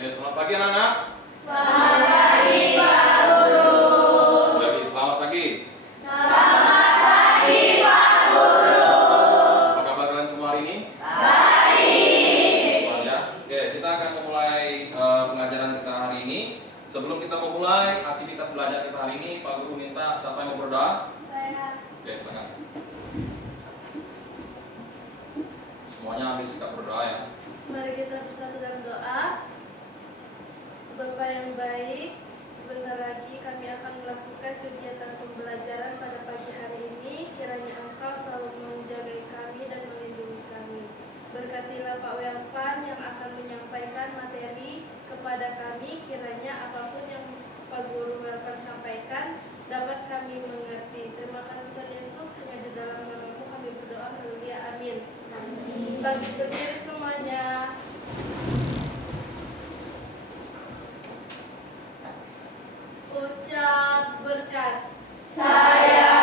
Selamat pagi anak-anak. Selamat pagi Pak Guru. Lagi selamat pagi. Selamat pagi Pak Guru. Apa kabar kalian semua hari ini? Baik. Ya. Oke, kita akan memulai pelajaran kita hari ini. Sebelum kita memulai aktivitas belajar kita hari ini, Pak Guru minta siapa yang mau berdoa? Saya. Oke, silakan. Semuanya ambil sikap berdoa ya. Mari kita bersatu dalam doa. Bapa yang baik, sebentar lagi kami akan melakukan kegiatan pembelajaran pada pagi hari ini. Kiranya Engkau selalu menjaga kami dan melindungi kami. Berkatilah Pak Welpan yang akan menyampaikan materi kepada kami. Kiranya apapun yang Pak Guru Welpan sampaikan dapat kami mengerti. Terima kasih Tuhan Yesus, hanya di dalam nama-Mu kami berdoa. Haleluya, amin. Bangkit berdiri semuanya. Ucap berkat. Saya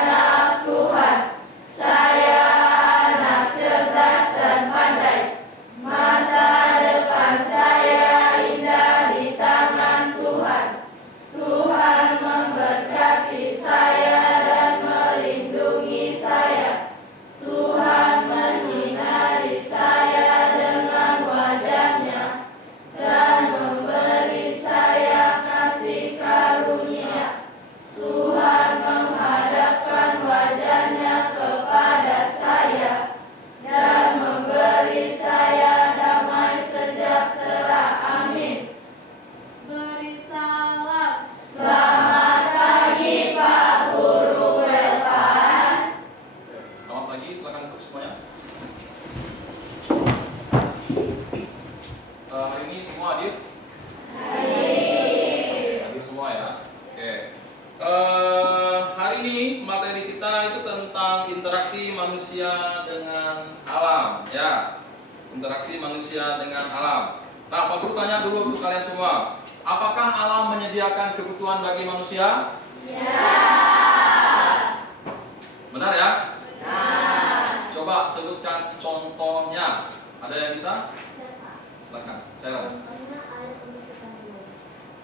anak Tuhan. Saya anak cerdas dan pandai. Masa depan saya indah di tangan Tuhan. Tuhan memberkati saya dan melindungi saya. Tuhan menyinari saya dengan wajahnya dan memberi saya kasih karunia. Tuhan menghadapkan wajahnya kepada saya dan memberi saya damai sejahtera. Amin. Beri salam. Selamat pagi Pak Guru Welpan. Selamat pagi, silakan duduk semuanya. Hari ini semua hadir? Hadir semua ya. Oke. Hari ini materi kita itu tentang interaksi manusia dengan alam, ya. Interaksi manusia dengan alam. Nah, Pak Guru tanya dulu untuk kalian semua. Apakah alam menyediakan kebutuhan bagi manusia? Ya. Benar ya? Benar. Coba sebutkan contohnya. Ada yang bisa? Silakan. Saya Contohnya air untuk kita minum.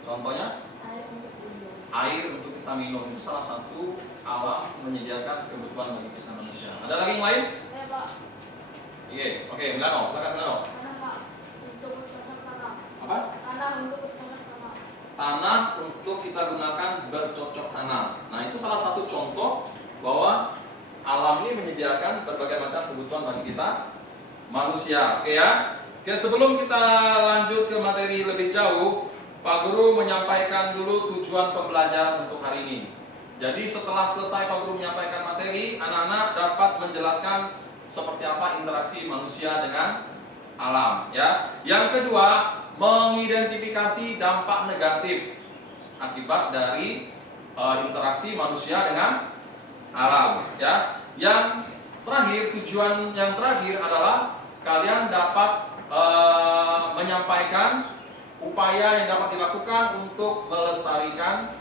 Contohnya Air untuk minum. air untuk kita minum itu salah satu alam menyediakan kebutuhan bagi kita manusia. Ada lagi yang lain? Ya Pak. Oke, Milano, silakan Milano. Tanah Pak. Untuk bercocok tanam. Apa? Tanah untuk bercocok tanam. Tanah untuk kita gunakan bercocok tanam. Nah, itu salah satu contoh bahwa alam ini menyediakan berbagai macam kebutuhan bagi kita manusia. Oke ya. Oke, sebelum kita lanjut ke materi lebih jauh, Pak Guru menyampaikan dulu tujuan pembelajaran untuk hari ini. Jadi setelah selesai Pak Guru menyampaikan materi, anak-anak dapat menjelaskan seperti apa interaksi manusia dengan alam, ya. Yang kedua, mengidentifikasi dampak negatif akibat dari interaksi manusia dengan alam, ya. Yang terakhir, tujuan yang terakhir adalah kalian dapat menyampaikan upaya yang dapat dilakukan untuk melestarikan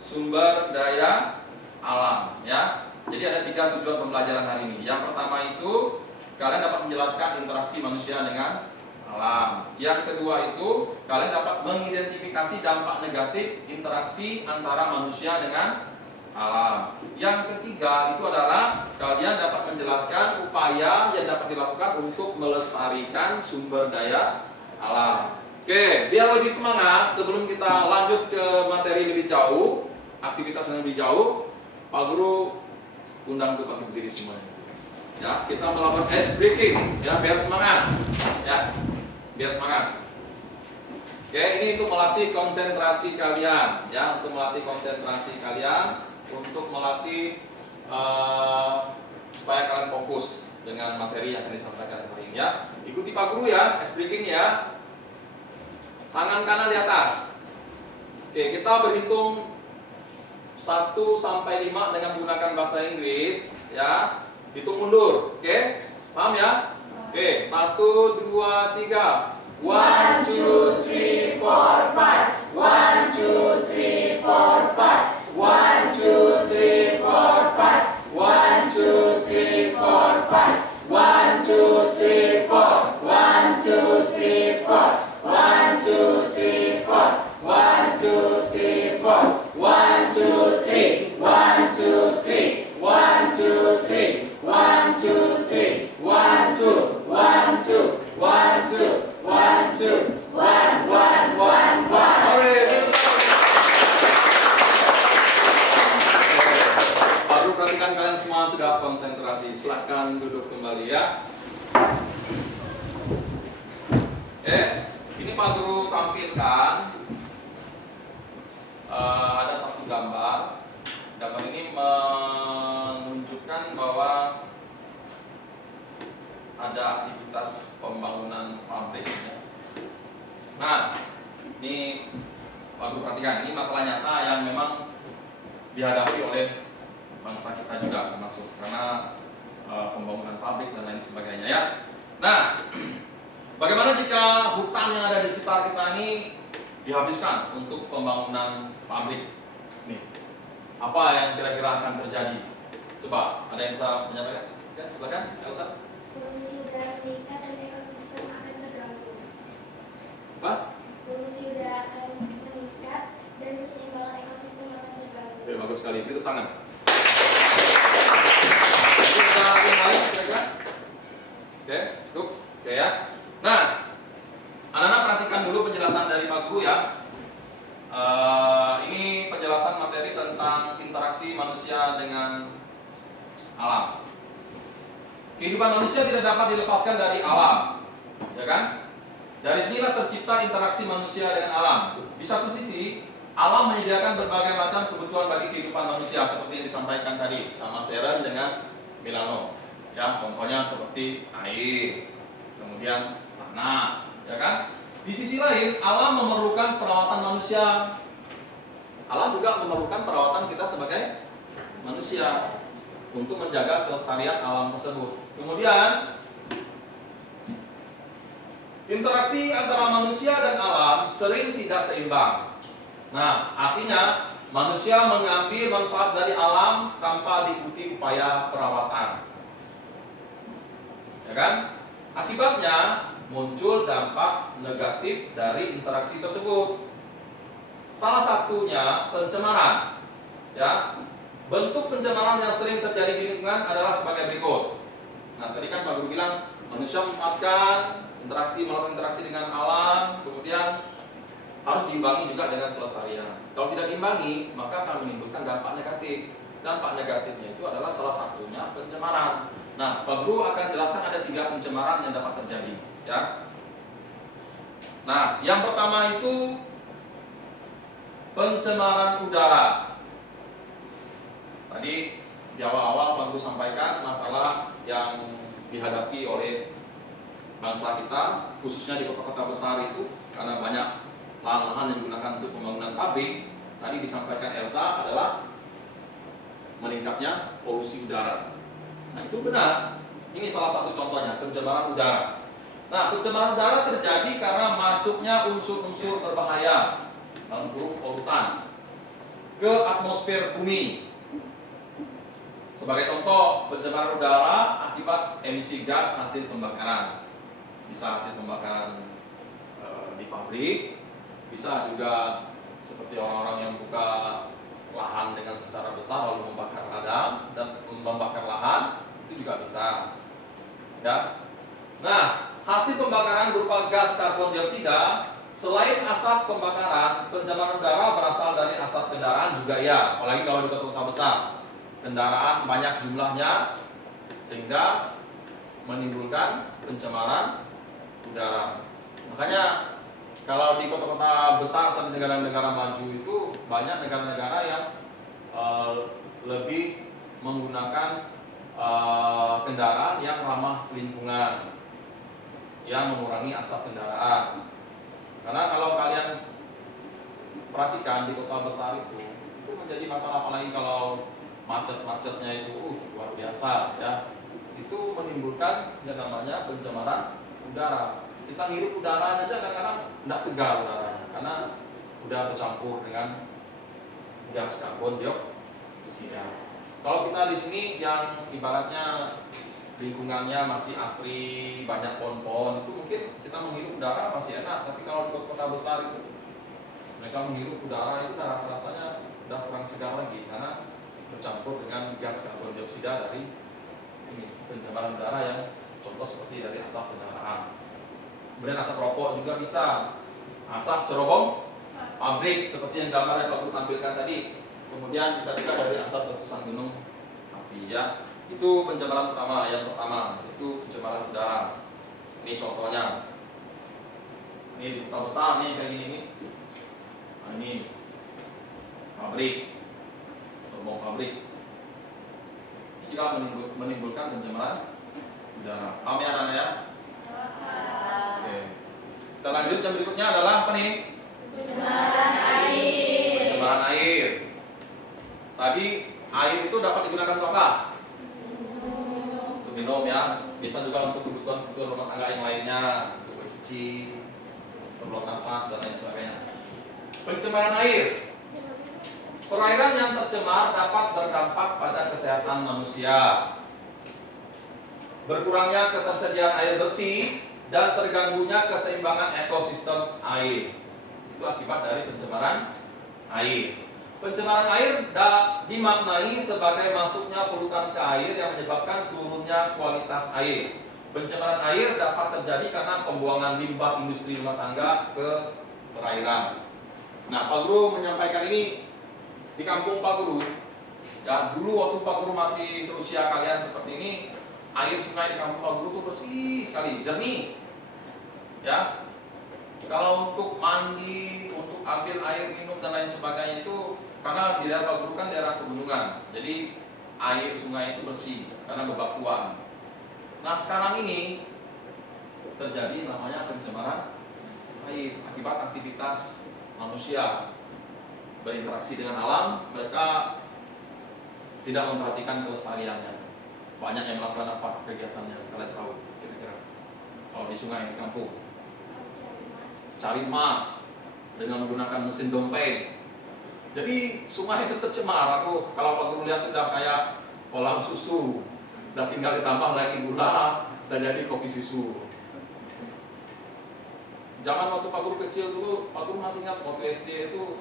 sumber daya alam, ya. Jadi ada 3 tujuan pembelajaran hari ini. Yang pertama itu kalian dapat menjelaskan interaksi manusia dengan alam. Yang kedua itu kalian dapat mengidentifikasi dampak negatif interaksi antara manusia dengan alam. Yang ketiga itu adalah kalian dapat menjelaskan upaya yang dapat dilakukan untuk melestarikan sumber daya alam. Oke, biar lebih semangat sebelum kita lanjut ke materi lebih jauh, aktivitas yang lebih jauh, Pak Guru undang untuk bangkit berdiri semuanya. Ya, kita melakukan ice breaking, ya, biar semangat. Ya, biar semangat. Oke, ini untuk melatih konsentrasi kalian, ya, untuk melatih konsentrasi kalian, untuk melatih supaya kalian fokus dengan materi yang akan disampaikan hari ini, ya. Ikuti Pak Guru ya, ice breaking ya. Tangan kanan di atas. Oke, kita berhitung 1 sampai 5 dengan menggunakan bahasa Inggris, ya. Hitung mundur, oke? Paham ya? Oke, 1, 2, 3. 1, 2, 3, 4, 5. 1, 2, 3, 4, 5. 1, 2, 3, 4, 5. 1, 2, 3, 4, 5. 1, 2, 3, 4. 1, 2, 3, 4. 1, ini Pak Guru tampilkan ada satu gambar. Gambar ini menunjukkan bahwa ada aktivitas pembangunan pabrik. Nah, ini Pak Guru perhatikan, ini masalah nyata yang memang dihadapi oleh bangsa kita juga termasuk karena pembangunan pabrik dan lain sebagainya ya. Nah, bagaimana jika hutan yang ada di sekitar kita ini dihabiskan untuk pembangunan pabrik? Nih, apa yang kira-kira akan terjadi? Coba, ada yang bisa menyampaikan? Ya, silakan, Elsa. Polusi udara meningkat dan ekosistem akan terganggu. Apa? Polusi udara akan meningkat dan keseimbangan ekosistem akan terganggu. Oke, bagus sekali. Beri tangan. Kita yang lain kira-kira? Oke, cukup. Oke ya. Nah, anak-anak perhatikan dulu penjelasan dari Pak Guru ya. Ini penjelasan materi tentang interaksi manusia dengan alam. Kehidupan manusia tidak dapat dilepaskan dari alam, ya kan? Dari sinilah tercipta interaksi manusia dengan alam. Di satu sisi, alam menyediakan berbagai macam kebutuhan bagi kehidupan manusia seperti yang disampaikan tadi sama Sharon dengan Milano. Ya, contohnya seperti air, kemudian tanah, ya kan? Di sisi lain, alam memerlukan perawatan manusia. Alam juga memerlukan perawatan kita sebagai manusia untuk menjaga kelestarian alam tersebut. Kemudian, interaksi antara manusia dan alam sering tidak seimbang. Nah, artinya manusia mengambil manfaat dari alam tanpa diikuti upaya perawatan. Ya kan? Akibatnya muncul dampak negatif dari interaksi tersebut. Salah satunya pencemaran. Ya. Bentuk pencemaran yang sering terjadi di lingkungan adalah sebagai berikut. Nah, tadi kan Pak Guru bilang manusia memanfaatkan melakukan interaksi dengan alam, kemudian harus diimbangi juga dengan pelestarian. Kalau tidak diimbangi, maka akan menimbulkan dampak negatif. Dampak negatifnya itu adalah salah satunya pencemaran. Nah, Pak Guru akan jelaskan ada 3 pencemaran yang dapat terjadi, ya. Nah, yang pertama itu pencemaran udara. Tadi di awal-awal Pak Guru sampaikan masalah yang dihadapi oleh bangsa kita, khususnya di kota-kota besar itu, karena banyak lahan-lahan yang digunakan untuk pembangunan pabrik. Tadi disampaikan Elsa adalah meningkatnya polusi udara. Nah, itu benar. Ini salah satu contohnya, pencemaran udara. Nah, pencemaran udara terjadi karena masuknya unsur-unsur berbahaya dalam kurung polutan ke atmosfer bumi. Sebagai contoh, pencemaran udara akibat emisi gas hasil pembakaran. Bisa hasil pembakaran di pabrik, bisa juga seperti orang-orang yang buka lahan dengan secara besar lalu membakar ladang dan membakar lahan, itu juga bisa. Ya. Nah, hasil pembakaran berupa gas karbon dioksida, selain asap pembakaran, pencemaran udara berasal dari asap kendaraan juga ya, apalagi kalau di kota-kota besar. Kendaraan banyak jumlahnya sehingga menimbulkan pencemaran udara. Makanya kalau di kota-kota besar atau di negara-negara maju itu banyak negara-negara yang lebih menggunakan kendaraan yang ramah lingkungan, yang mengurangi asap kendaraan. Karena kalau kalian perhatikan di kota besar itu menjadi masalah, apalagi kalau macet-macetnya itu luar biasa ya. Itu menimbulkan yang namanya pencemaran udara. Kita hirup udara aja kadang-kadang tidak segar udaranya karena udah bercampur dengan gas karbon dioksida. Kalau kita di sini yang ibaratnya lingkungannya masih asri, banyak pohon-pohon, itu mungkin kita menghirup udara masih enak. Tapi kalau di kota besar itu mereka menghirup udara itu rasa-rasanya udah kurang segar lagi karena bercampur dengan gas karbon dioksida dari ini pencemaran udara yang contoh seperti dari asap kendaraan. Kemudian asap rokok juga bisa, asap cerobong pabrik seperti yang gambar yang Pak Guru tampilkan tadi. Kemudian bisa juga dari asap letusan gunung api ya. Itu pencemaran utama, yang pertama itu pencemaran udara. Ini contohnya. Ini di kota besar nih kayak gini nih. Nah, ini pabrik, gerbong pabrik. Ini juga menimbulkan pencemaran udara. Paham ya anak-anak ya? Oke. Kita lanjut, yang berikutnya adalah apa nih? Pencemaran air. Pencemaran air. Tadi air itu dapat digunakan untuk apa? Untuk minum ya. Bisa juga untuk kebutuhan rumah tangga yang lainnya, untuk mencuci, perlu masak dan lain sebagainya. Pencemaran air. Perairan yang tercemar dapat berdampak pada kesehatan manusia. Berkurangnya ketersediaan air bersih dan terganggunya keseimbangan ekosistem air. Itu akibat dari pencemaran air. Pencemaran air dimaknai sebagai masuknya polutan ke air yang menyebabkan turunnya kualitas air. Pencemaran air dapat terjadi karena pembuangan limbah industri rumah tangga ke perairan. Nah, Pak Guru menyampaikan ini di kampung Pak Guru. Ya, dulu waktu Pak Guru masih seusia kalian seperti ini, air sungai di kampung Pak Guru itu bersih sekali, jernih. Ya, kalau untuk mandi, untuk ambil air minum dan lain sebagainya itu, karena di daerah Pak Guru kan daerah pegunungan, jadi air sungai itu bersih karena bebatuan. Nah, sekarang ini terjadi namanya pencemaran air akibat aktivitas manusia berinteraksi dengan alam. Mereka tidak memperhatikan kelestariannya. Banyak yang melakukan apa kegiatannya, kalian tahu kira-kira kalau di sungai di kampung? Cari emas dengan menggunakan mesin dompeng. Jadi sungai itu tercemar. Kalau Pak Guru lihat udah kayak kolam susu, udah tinggal ditambah lagi gula dan jadi kopi susu. Zaman waktu Pak Guru kecil dulu, Pak Guru masih ingat waktu SD itu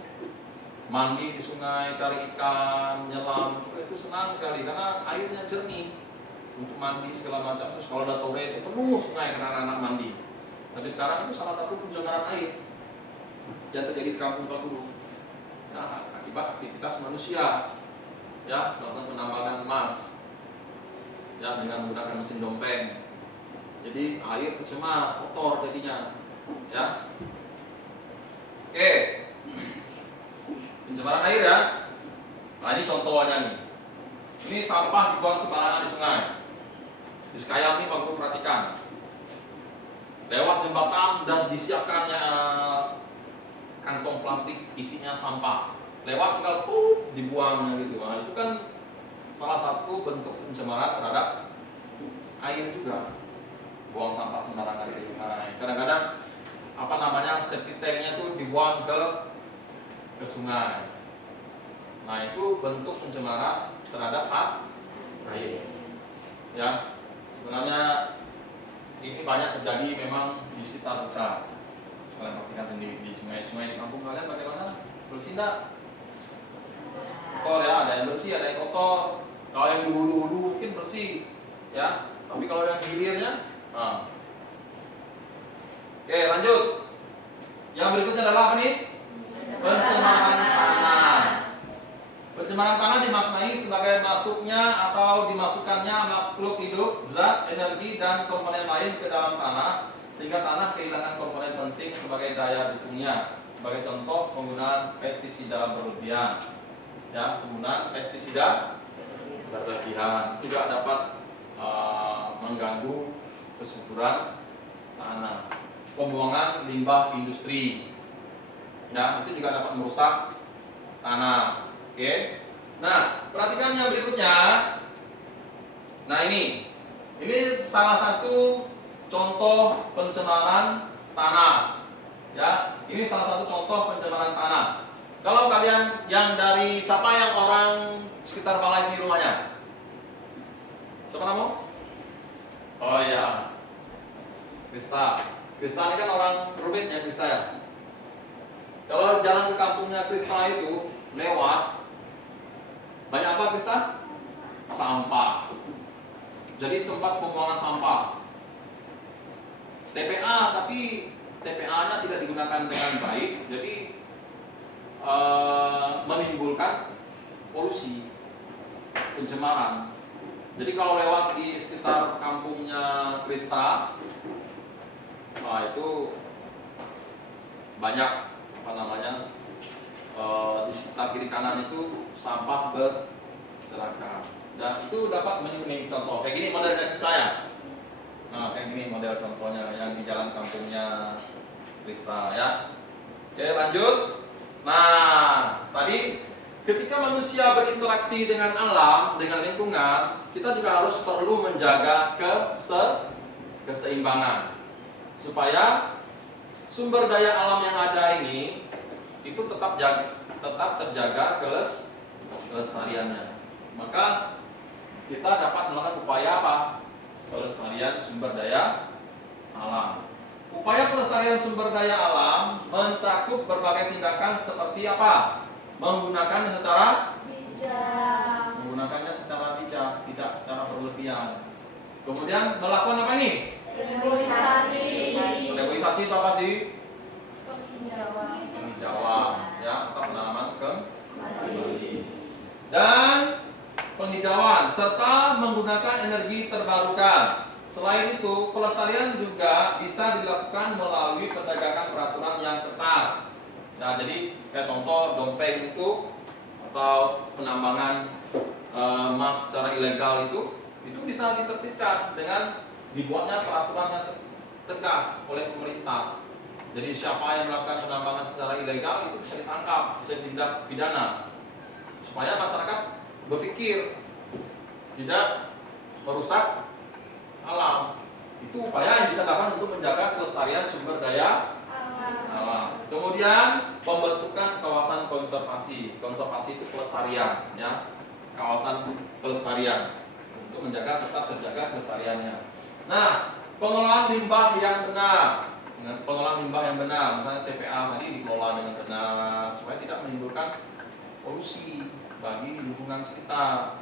mandi di sungai, cari ikan, nyelam, itu senang sekali karena airnya jernih untuk mandi segala macam. Terus kalau udah sore itu penuh sungai karena anak-anak mandi. Tapi sekarang itu salah satu pencemaran air yang terjadi di kampung Pak Guru. Nah, akibat aktivitas manusia, ya, melakukan penambangan emas, ya, dengan menggunakan mesin dompeng. Jadi air tercemar, kotor jadinya, ya. Oke, pencemaran air ya. Nah, ini contohnya nih. Ini sampah dibuang sembarangan di sungai. Di Sekayam ini Pak Guru perhatikan. Lewat jembatan dan disiapkannya kantong plastik isinya sampah. Lewat tinggal dibuang gitu. Nah, itu kan salah satu bentuk pencemaran terhadap air juga. Buang sampah sembarangan di sungai. Kadang-kadang apa namanya septic tanknya itu dibuang ke sungai. Nah, itu bentuk pencemaran terhadap air. Ya, sebenarnya ini banyak terjadi memang di sekitar kita. Kalian perhatikan sendiri di sungai-sungai di kampung kalian bagaimana? Bersih enggak? Kotor ya, ada yang bersih, ada yang kotor. Kalau yang dulu-dulu mungkin bersih, ya. Tapi kalau yang hilirnya, nah. Oke, lanjut. Yang berikutnya adalah apa nih? Pencemaran tanah. Pencemaran tanah dimaknai sebagai masuknya atau dimasukkannya makhluk hidup, zat, energi, dan komponen lain ke dalam tanah sehingga tanah kehilangan komponen penting sebagai daya dukungnya. Sebagai contoh, penggunaan pestisida berlebihan. Ya, penggunaan pestisida berlebihan juga dapat mengganggu kesuburan tanah. Pembuangan limbah industri, ya, itu juga dapat merusak tanah. Oke. Nah, perhatikan yang berikutnya. Nah, ini salah satu contoh pencemaran tanah. Ya, ini salah satu contoh pencemaran tanah. Kalau kalian yang dari siapa yang orang sekitar Balai ini rumahnya? Siapa namamu? Oh ya, Krista. Krista ini kan orang Rubin ya, Krista ya. Kalau jalan ke kampungnya Krista itu lewat banyak apa, Krista? Sampah. Jadi tempat pembuangan sampah. TPA, tapi TPA-nya tidak digunakan dengan baik, jadi menimbulkan polusi, pencemaran. Jadi kalau lewat di sekitar kampungnya Krista, itu banyak di sekitar kiri kanan itu sampah berserakan. Dan itu dapat menjadi contoh. Kayak gini modelnya saya. Nah, kayak gini model contohnya yang di jalan kampungnya Krista ya. Oke, lanjut. Nah, tadi ketika manusia berinteraksi dengan alam, dengan lingkungan, kita juga harus perlu menjaga keseimbangan supaya sumber daya alam yang ada ini itu tetap terjaga kelestariannya. Maka kita dapat melakukan upaya apa? Pelestarian sumber daya alam. Upaya pelestarian sumber daya alam mencakup berbagai tindakan seperti apa? Menggunakannya secara bijak, tidak secara berlebihan. Kemudian melakukan apa ini? Reboisasi itu apa sih? Penghijauan, ya, atau penanaman kembali. Dan penghijauan serta menggunakan energi terbarukan. Selain itu, pelestarian juga bisa dilakukan melalui penegakan peraturan yang ketat. Nah, jadi kayak contoh dompeng itu atau penambangan emas secara ilegal itu bisa ditertibkan dengan dibuatnya peraturan yang tegas oleh pemerintah. Jadi siapa yang melakukan penambangan secara ilegal itu bisa ditangkap, bisa ditindak pidana. Supaya masyarakat berpikir tidak merusak alam. Itu upaya yang bisa dilakukan untuk menjaga kelestarian sumber daya alam. Kemudian pembentukan kawasan konservasi. Konservasi itu pelestarian, ya. Kawasan pelestarian untuk menjaga tetap terjaga kelestariannya. Nah, pengelolaan limbah yang benar. Dengan pengelolaan limbah yang benar, misalnya TPA tadi dikelola dengan benar supaya tidak menimbulkan polusi bagi lingkungan sekitar.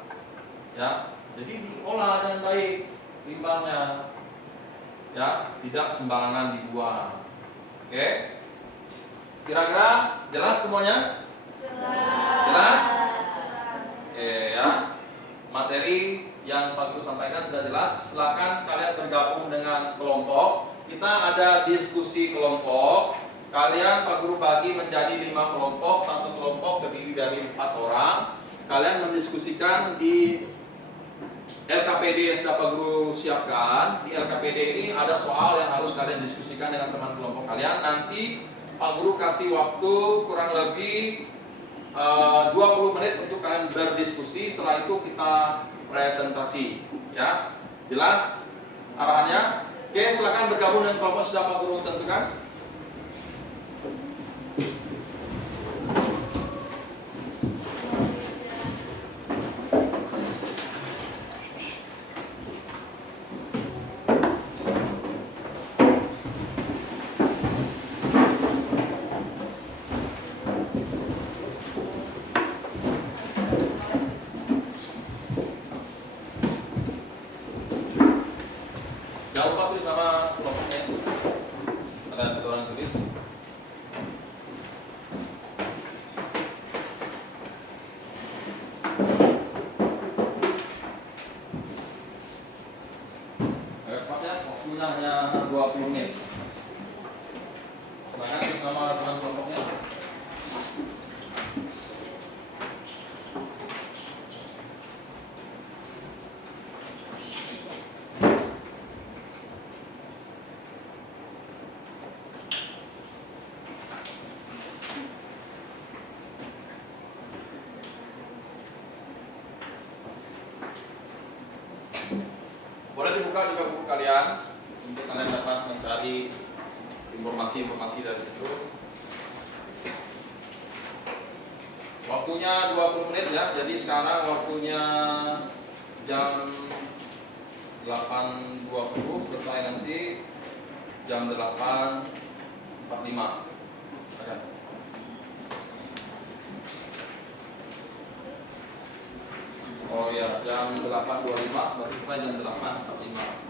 Ya, jadi diolah dengan baik limbahnya. Ya, tidak sembarangan dibuang. Oke? Kira-kira jelas semuanya? Jelas? Oke ya. Materi yang Pak Guru sampaikan sudah jelas. Silakan kalian bergabung dengan kelompok. Kita ada diskusi kelompok. Kalian Pak Guru bagi menjadi 5 kelompok. Satu kelompok terdiri dari 4 orang. Kalian mendiskusikan di LKPD yang sudah Pak Guru siapkan. Di LKPD ini ada soal yang harus kalian diskusikan dengan teman kelompok kalian. Nanti Pak Guru kasih waktu kurang lebih 20 menit untuk kalian berdiskusi. Setelah itu kita presentasi. Ya, jelas arahannya? Oke, silakan bergabung dengan kelompok sudah Pak Guru tentukan. Jangan lupa tulis nama kelompoknya. Ada orang tulis. Agak cepatnya, waktunya hanya 20 menit. Silakan tulis nama teman kelompoknya. Boleh dibuka juga buku kalian untuk kalian dapat mencari informasi-informasi dari situ. Waktunya 20 menit ya. Jadi sekarang waktunya jam 8.20, selesai nanti jam 8.45. Silakan. Oh ya, jam 8.25 berarti selesai jam 8.45.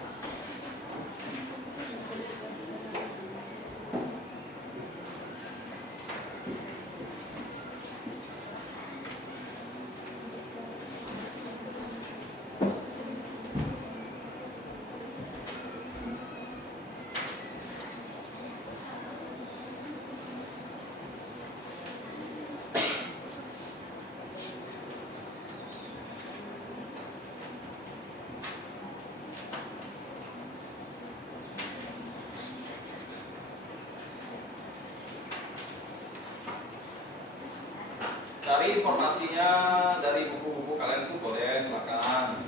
Cari informasinya dari buku-buku kalian tuh boleh, silakan.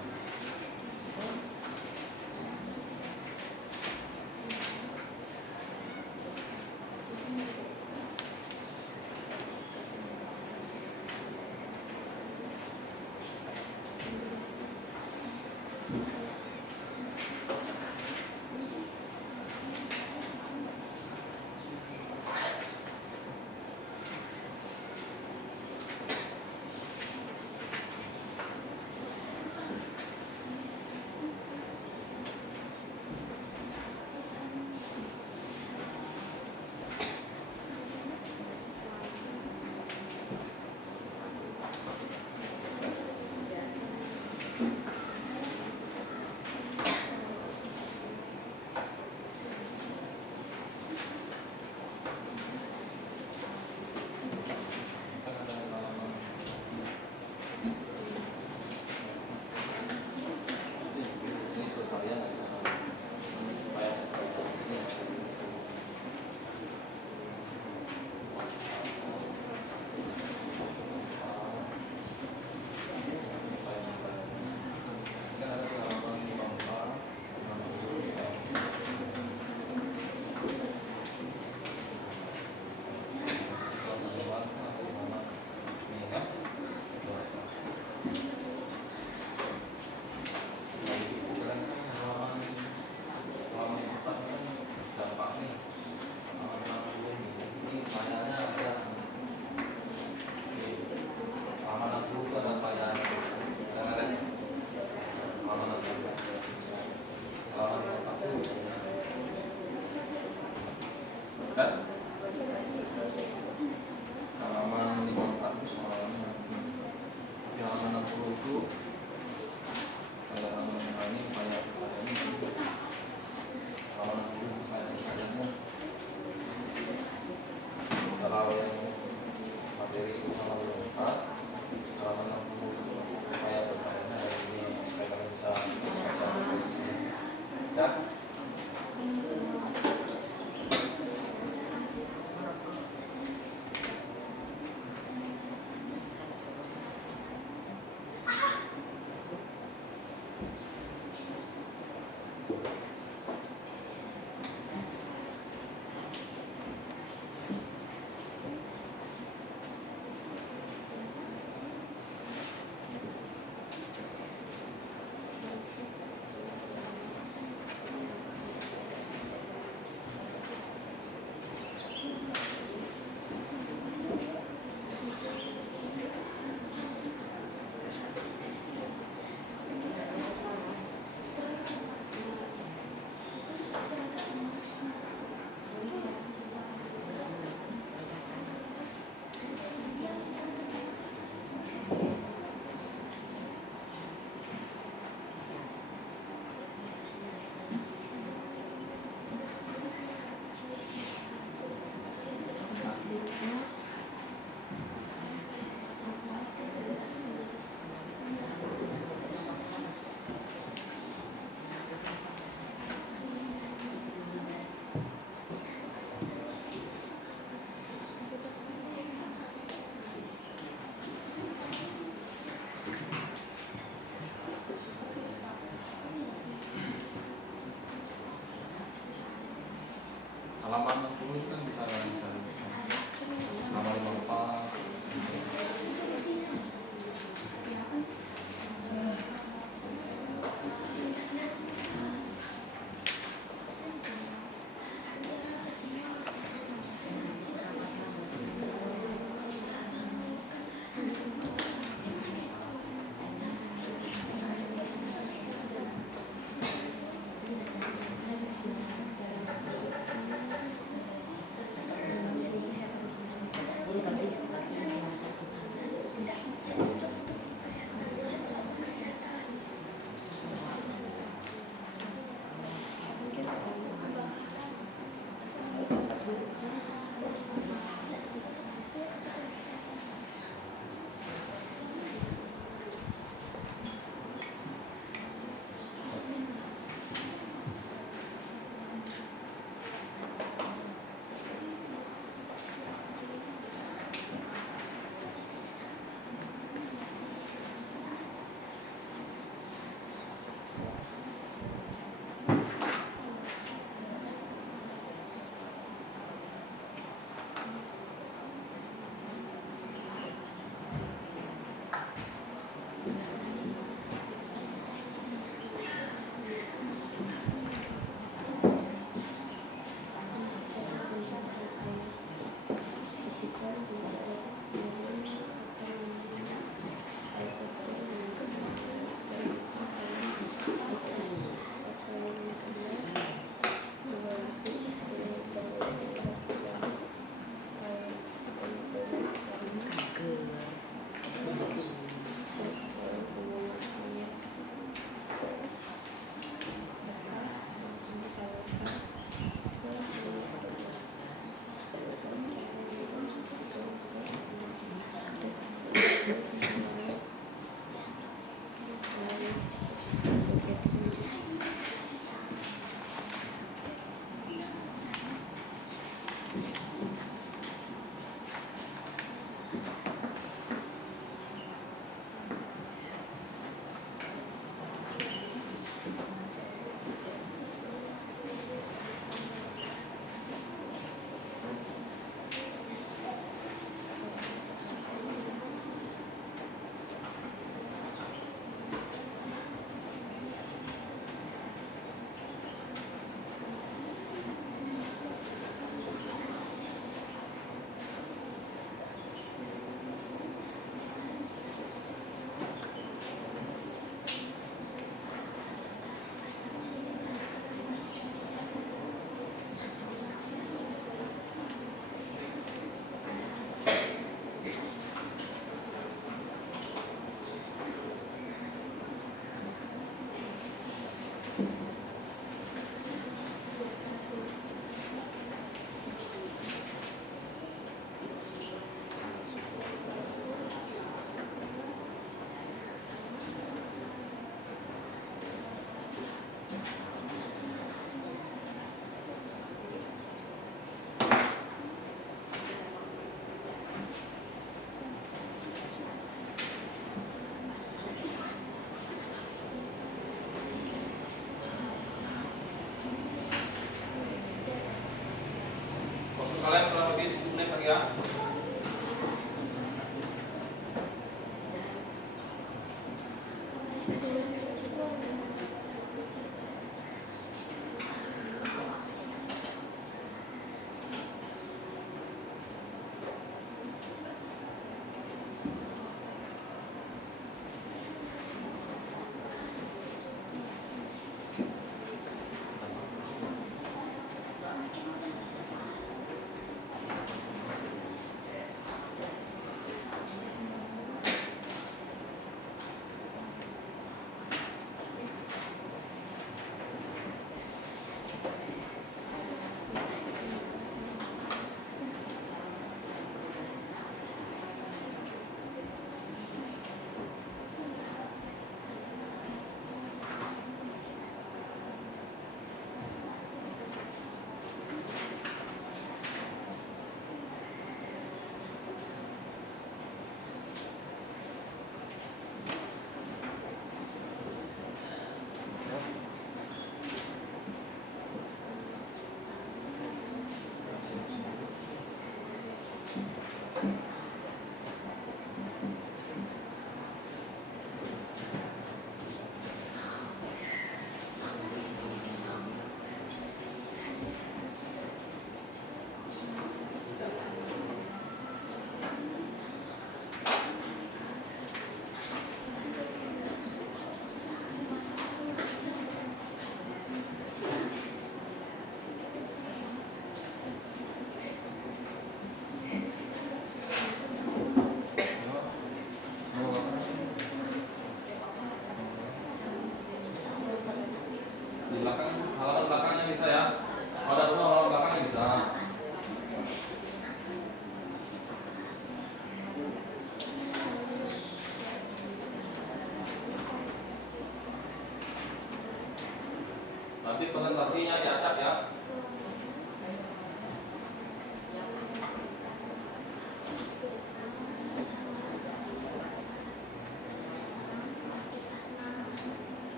Waktu kalian kurang lebih 10 menit lagi ya.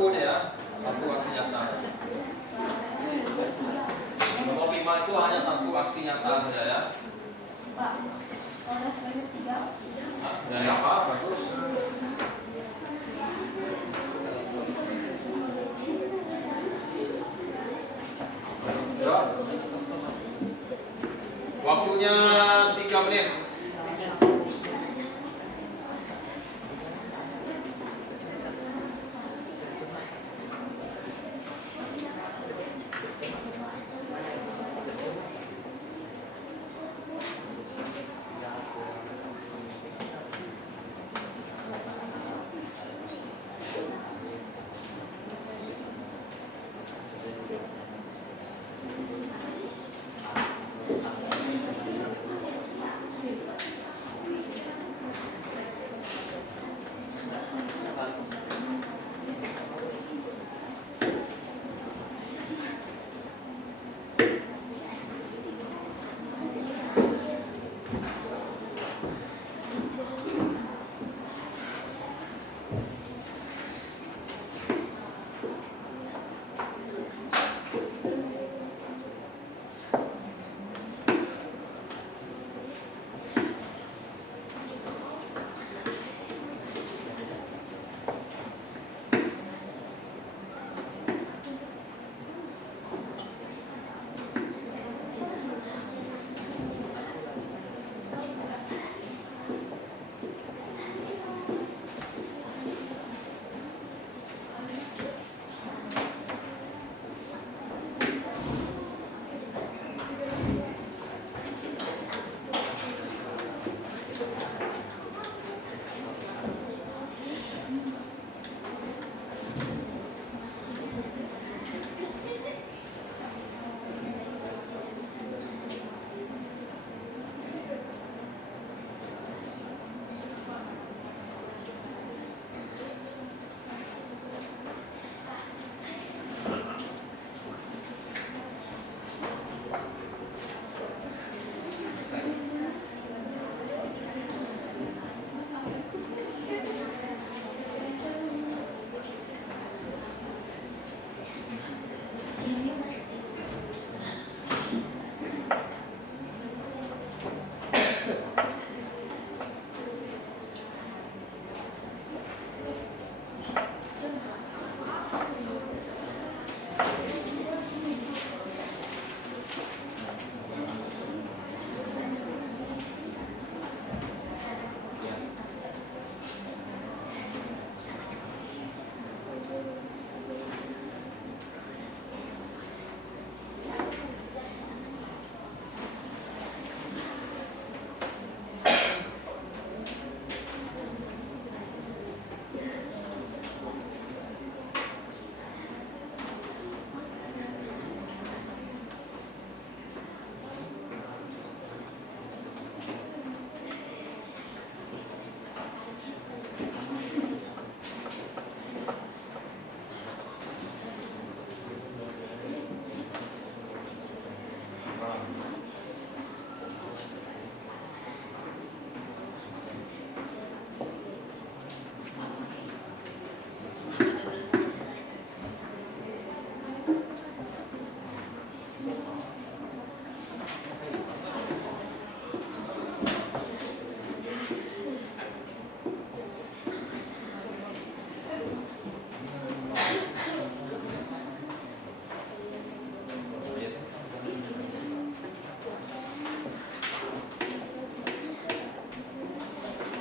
satu aja ya, satu aksi nyata. Nomor 5 itu hanya satu aksi nyata saja ya. Nah, ya nggak apa, bagus. Ya. Waktunya 3 menit.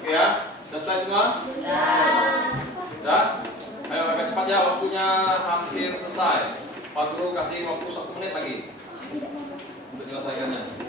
Ya, selesai semua? Sudah? Ayo agak cepat ya, waktunya hampir selesai. Pak Guru kasih waktu 1 menit lagi untuk menyelesaikannya.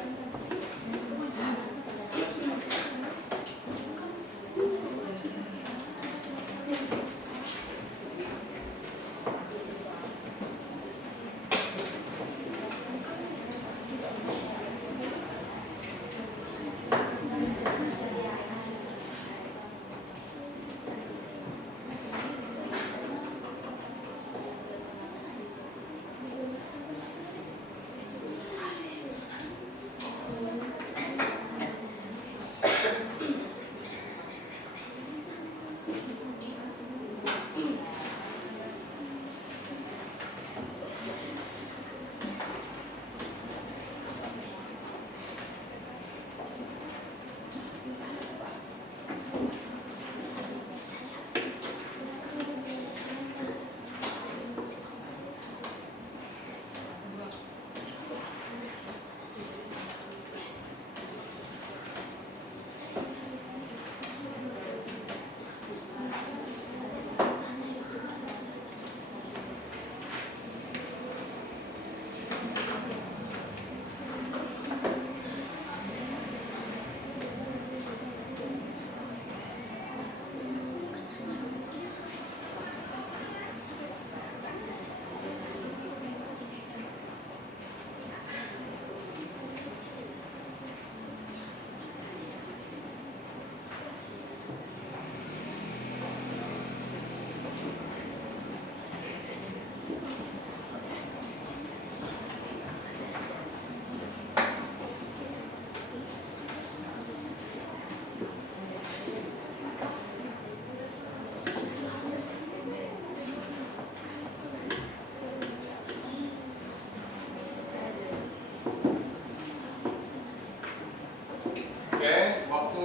waktu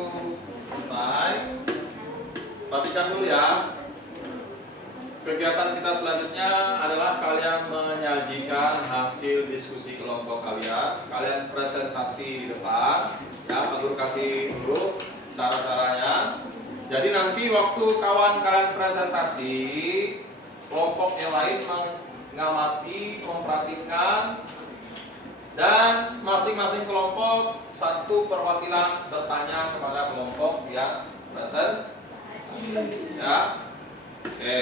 selesai. Perhatikan dulu ya. Kegiatan kita selanjutnya adalah kalian menyajikan hasil diskusi kelompok kalian. Kalian presentasi di depan. Ya, Pak Guru kasih dulu cara-caranya. Jadi nanti waktu kawan kalian presentasi, kelompok yang lain mengamati, memperhatikan, dan masing-masing kelompok satu perwakilan bertanya kepada kelompok yang presentasi. Ya, oke.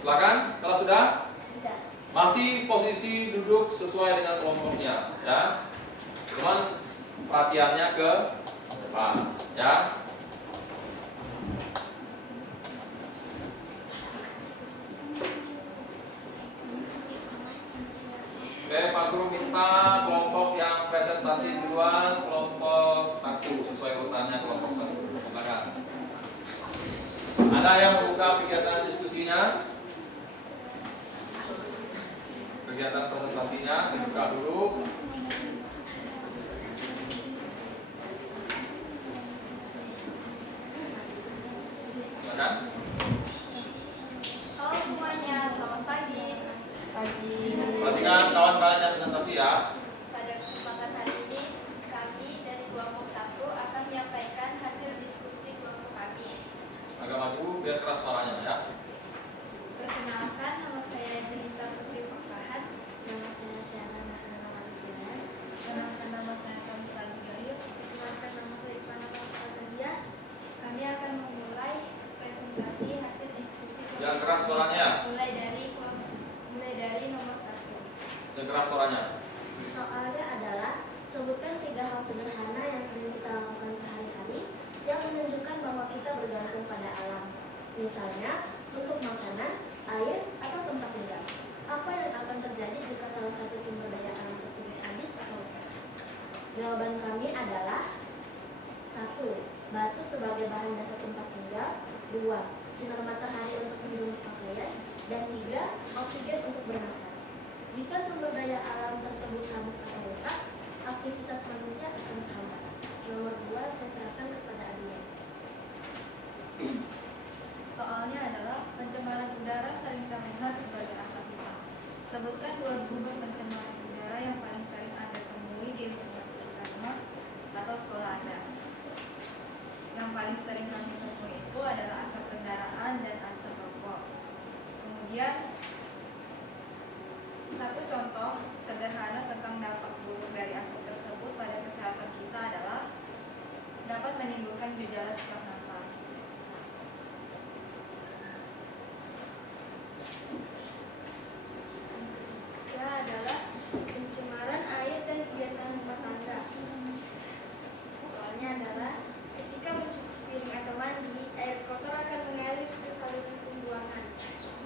Silakan kalau sudah. Masih posisi duduk sesuai dengan kelompoknya, ya. Cuman perhatiannya ke depan, ya. Oke, Pak Guru minta kelompok yang presentasi duluan, kelompok 1 sesuai urutannya kelompok 1. Silakan. Ada yang membuka kegiatan diskusinya? Kegiatan presentasinya dibuka dulu. Silakan. Halo semuanya, selamat pagi. Perhatikan kawan kalian yang presentasi ya. Pada kesempatan hari ini, kami dari kelompok 1 akan menyampaikan hasil diskusi kelompok kami. Agak maju biar keras suaranya ya. Perkenalkan, nama saya Jelita Putri Fakfahan. Nama saya Syahna Nasrina Malaysia. Perkenalkan, nama saya Kamsa Gayut. Perkenalkan, nama saya Ivana Azania. Kami akan memulai presentasi hasil diskusi kelompok Yang keras suaranya. mulai dari nomor 1. Yang keras suaranya. Soalnya adalah sebutkan 3 hal sederhana yang sering kita lakukan sehari-hari yang menunjukkan bahwa kita bergantung pada alam. Misalnya untuk makanan, air, atau tempat tinggal. Apa yang akan terjadi jika salah satu sumber daya alam tersebut habis atau rusak? Jawaban kami adalah 1. Batu sebagai bahan dasar tempat tinggal. 2. Sinar matahari untuk menjemur pakaian. Dan 3. Oksigen untuk bernafas. Jika sumber daya alam tersebut habis atau rusak, aktivitas manusia akan terhambat. Nomor 2, saya serahkan kepada Adia. Soalnya adalah pencemaran udara sering kita melihat sebagai asap hitam. Sebutkan 2 sumber pencemaran udara yang paling sering Anda temui di lingkungan sekitar rumah atau sekolah Anda. Yang paling sering kami temui itu adalah asap kendaraan dan asap rokok. Kemudian, satu contoh sederhana tentang dampak buruk dari asap tersebut pada kesehatan kita adalah dapat menimbulkan gejala sesak nafas. Ketiga adalah pencemaran air dan kebiasaan rumah tangga. Soalnya adalah ketika mencuci piring atau mandi, air kotor akan mengalir ke saluran pembuangan.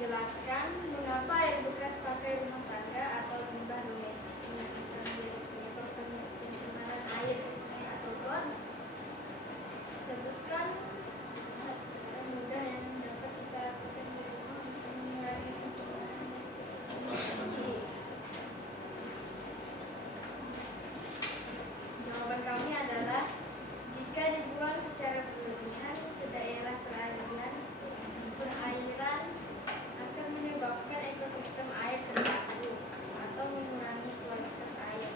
Jelaskan mengapa air bekas pakai rumah tangga atau limbah domestik bisa menjadi penyebab pencemaran air di sungai atau got. Sebutkan cara mudah yang dapat kita lakukan di rumah untuk mengurangi pencemaran air. Jawaban kami adalah jika dibuang secara berlebihan ke daerah perairan akan menyebabkan ekosistem air terganggu atau mengurangi kualitas air.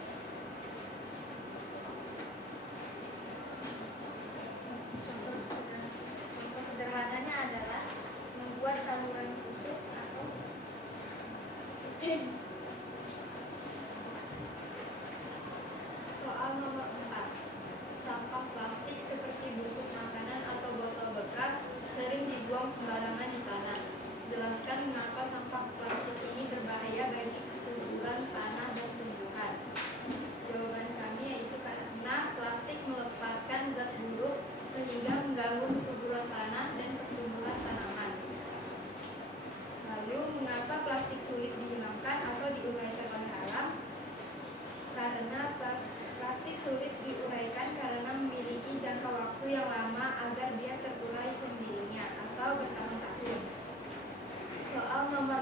Contoh sederhananya adalah membuat saluran khusus atau soal nomor 4. Sampah plastik seperti bungkus makanan atau botol bekas sering dibuang sembarangan di tanah. Jelaskan mengapa sampah plastik ini berbahaya bagi kesuburan tanah dan tumbuhan. Jawaban kami yaitu karena plastik melepaskan zat buruk sehingga mengganggu kesuburan tanah dan pertumbuhan tanaman. Lalu, mengapa plastik sulit dihilangkan atau diuraikan oleh alam? Karena plastik sulit diuraikan karena memiliki jangka waktu yang lama agar dia terurai sendirinya atau bertahun-tahun. Soal nomor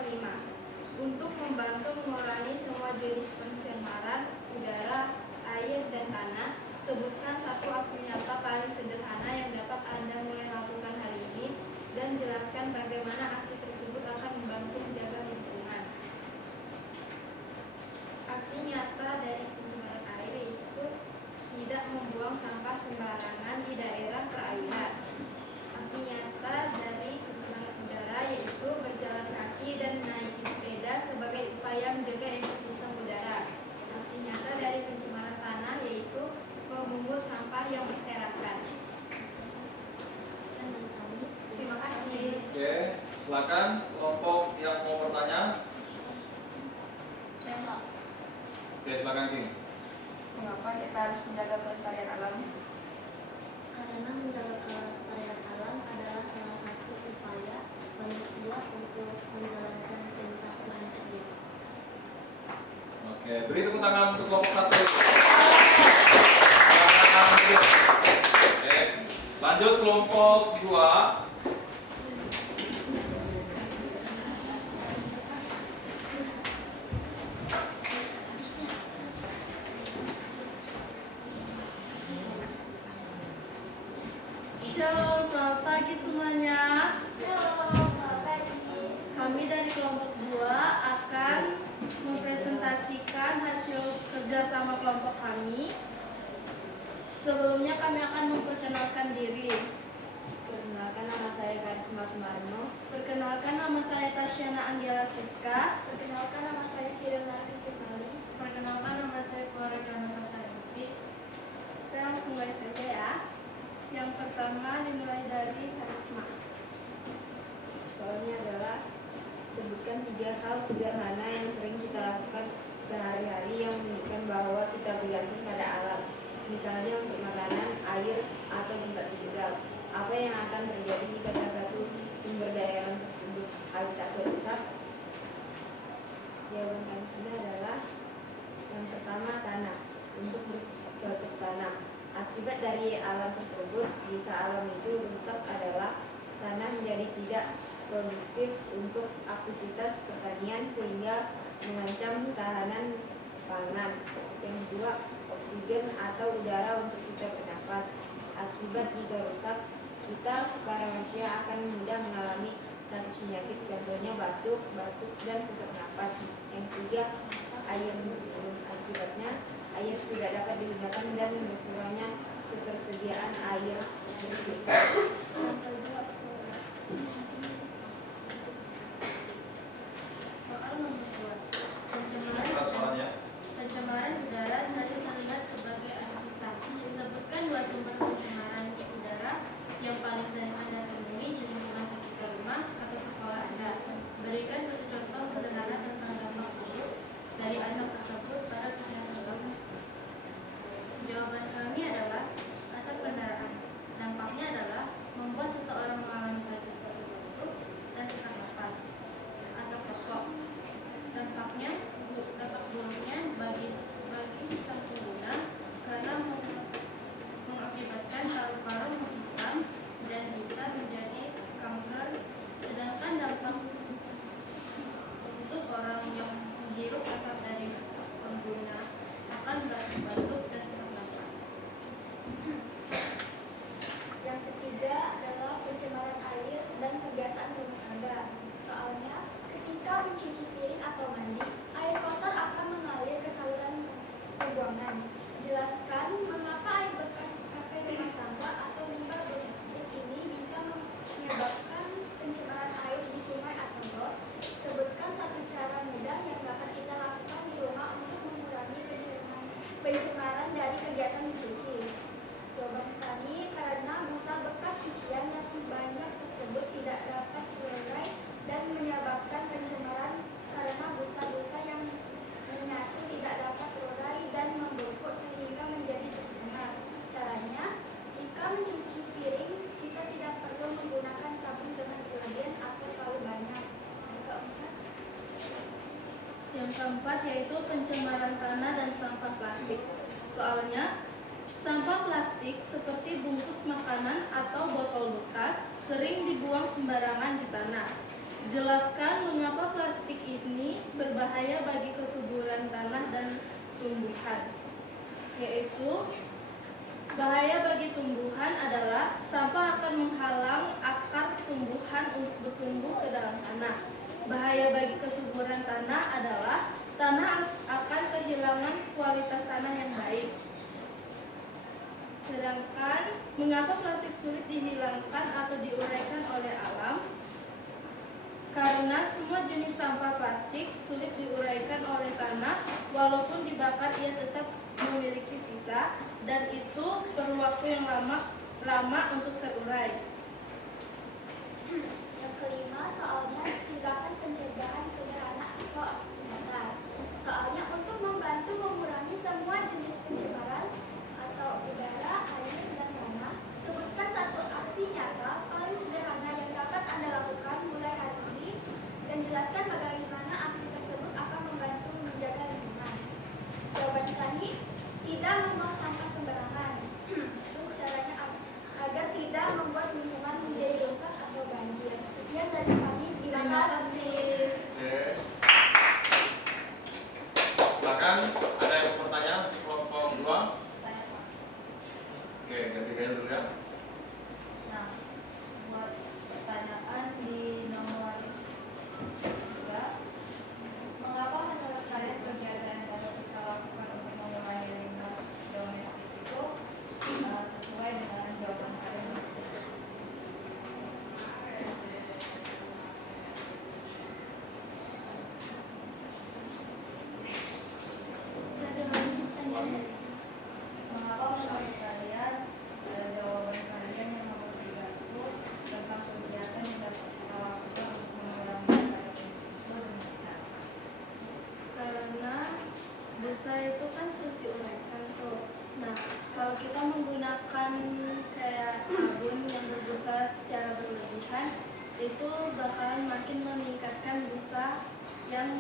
silakan kelompok yang mau bertanya. Saya Oke, silakan King. mengapa kita harus menjaga kelestarian alam? Karena menjaga kelestarian alam adalah salah satu upaya manusia untuk menjalankan perintah Tuhan sendiri. Oke, beri tepuk tangan untuk kelompok 1. Oke, lanjut kelompok 2. Shalom, selamat pagi semuanya. Selamat pagi. Kami dari kelompok 2 akan mempresentasikan hasil kerjasama kelompok kami. Sebelumnya kami akan memperkenalkan diri. Perkenalkan, nama saya Karisma Sumarno. Perkenalkan, nama saya Tasyana Anggela Siska. Perkenalkan, nama saya Sirena Kesimali. Perkenalkan, nama saya Flora Natasha Rinti. Kita langsung mulai saja ya. Yang pertama dimulai dari Karisma. Soalnya adalah sebutkan 3 hal sederhana yang sering kita lakukan sehari-hari yang menunjukkan bahwa kita bergantung pada alam. Misalnya untuk makanan, air, atau tempat tinggal. Apa yang akan terjadi jika salah satu sumber daya alam tersebut habis atau rusak? Jawaban kami adalah yang pertama, tanah untuk bercocok tanam. Akibat dari alam tersebut, jika alam itu rusak adalah tanah menjadi tidak produktif untuk aktivitas pertanian sehingga mengancam ketahanan pangan. Yang kedua, oksigen atau udara untuk kita bernafas. Akibat jika rusak, kita para manusia akan mudah mengalami satu penyakit, contohnya batuk, dan sesak nafas. Yang ketiga, air untuk minum. Akibatnya air tidak dapat digunakan dan berkurangnya ketersediaan air bersih. Yang kedua, soal nomor 2. Keras suaranya. Pencemaran udara sering terlihat sebagai aktivitas. Disebutkan 2 sumber pencemaran udara yang paling sering Anda temui di lingkungan sekitar rumah atau sekolah Anda. Berikan satu contoh sederhana tentang dampak buruk dari asap tersebut pada kesehatan kamu. Jawaban kami adalah asap kendaraan. Dampaknya adalah membuat seseorang mengalami sakit paru-paru dan sesak nafas. Asap rokok. Dampak buruknya bagi sang pengguna karena mengakibatkan paru-paru hitam dan bisa menjadi kanker. Sedangkan dampak untuk orang yang menghirup asap dari pengguna akan batuk dan sesak nafas. Yang ketiga adalah pencemaran air dan kebiasaan rumah tangga. Soalnya, ketika mencuci piring atau mandi, air kotor akan mengalir ke saluran pembuangan. Jelaskan mengapa air bekas pakai rumah tangga atau limbah domestik ini bisa menyebabkan pencemaran air di sungai atau got. Sebutkan satu cara mudah yang dapat kita lakukan di rumah untuk mengurangi pencemaran dari kegiatan mencuci. Jawaban kami, karena busa bekas cucian yang banyak tersebut tidak dapat terurai dan menyebabkan pencemaran karena busa-busa yang menyatu tidak dapat terurai dan membengkak sehingga menjadi tercemar. Caranya, jika mencuci piring, kita tidak perlu menggunakan sabun dengan berlebihan atau terlalu banyak. Yang keempat yaitu pencemaran tanah dan sampah plastik. Soalnya, sampah plastik seperti bungkus makanan atau botol bekas sering dibuang sembarangan di tanah. Jelaskan mengapa plastik ini berbahaya bagi kesuburan tanah dan tumbuhan. Yaitu, bahaya bagi tumbuhan adalah sampah akan menghalang akar tumbuhan untuk bertumbuh ke dalam tanah. Bahaya bagi kesuburan tanah adalah tanah akan kehilangan kualitas tanah yang baik. Sedangkan, mengapa plastik sulit dihilangkan atau diuraikan oleh alam? Karena semua jenis sampah plastik sulit diuraikan oleh tanah, walaupun dibakar ia tetap memiliki sisa, dan itu perlu waktu yang lama untuk terurai. Yang kelima soalnya tindakan pencegahan sederhana atau aksi nyata. Soalnya untuk membantu mengurangi semua jenis pencemaran atau udara, air, dan tanah, sebutkan satu aksi nyata paling sederhana yang dapat Anda lakukan mulai hari ini dan jelaskan bagaimana aksi tersebut akan membantu menjaga lingkungan. Jawaban kami, tidak membuang sampah sembarangan. Terus caranya apa? Agar tidak membuat lingkungan menjadi rusak atau banjir. Sekian dari kami. Terima kasih. Oke. Silakan, ada yang mau bertanya di kelompok 2? Saya Pak. Oke, ganti gaya dulu ya. Nah, buat pertanyaan di nomor 3, mengapa menurut kalian kegiatan yang dapat kita lakukan untuk mengurangi limbah domestik itu sesuai dengan jawaban kalian? Mengapa menurut kalian jawaban kalian yang nomor 3 itu tentang kegiatan yang dapat kita lakukan untuk mengurangi limbah domestik itu demikian? Karena busa itu kan sulit diuraikan tuh. Nah, kalau kita menggunakan kayak sabun yang berbusa secara berlebihan, itu bakalan makin meningkatkan busa yang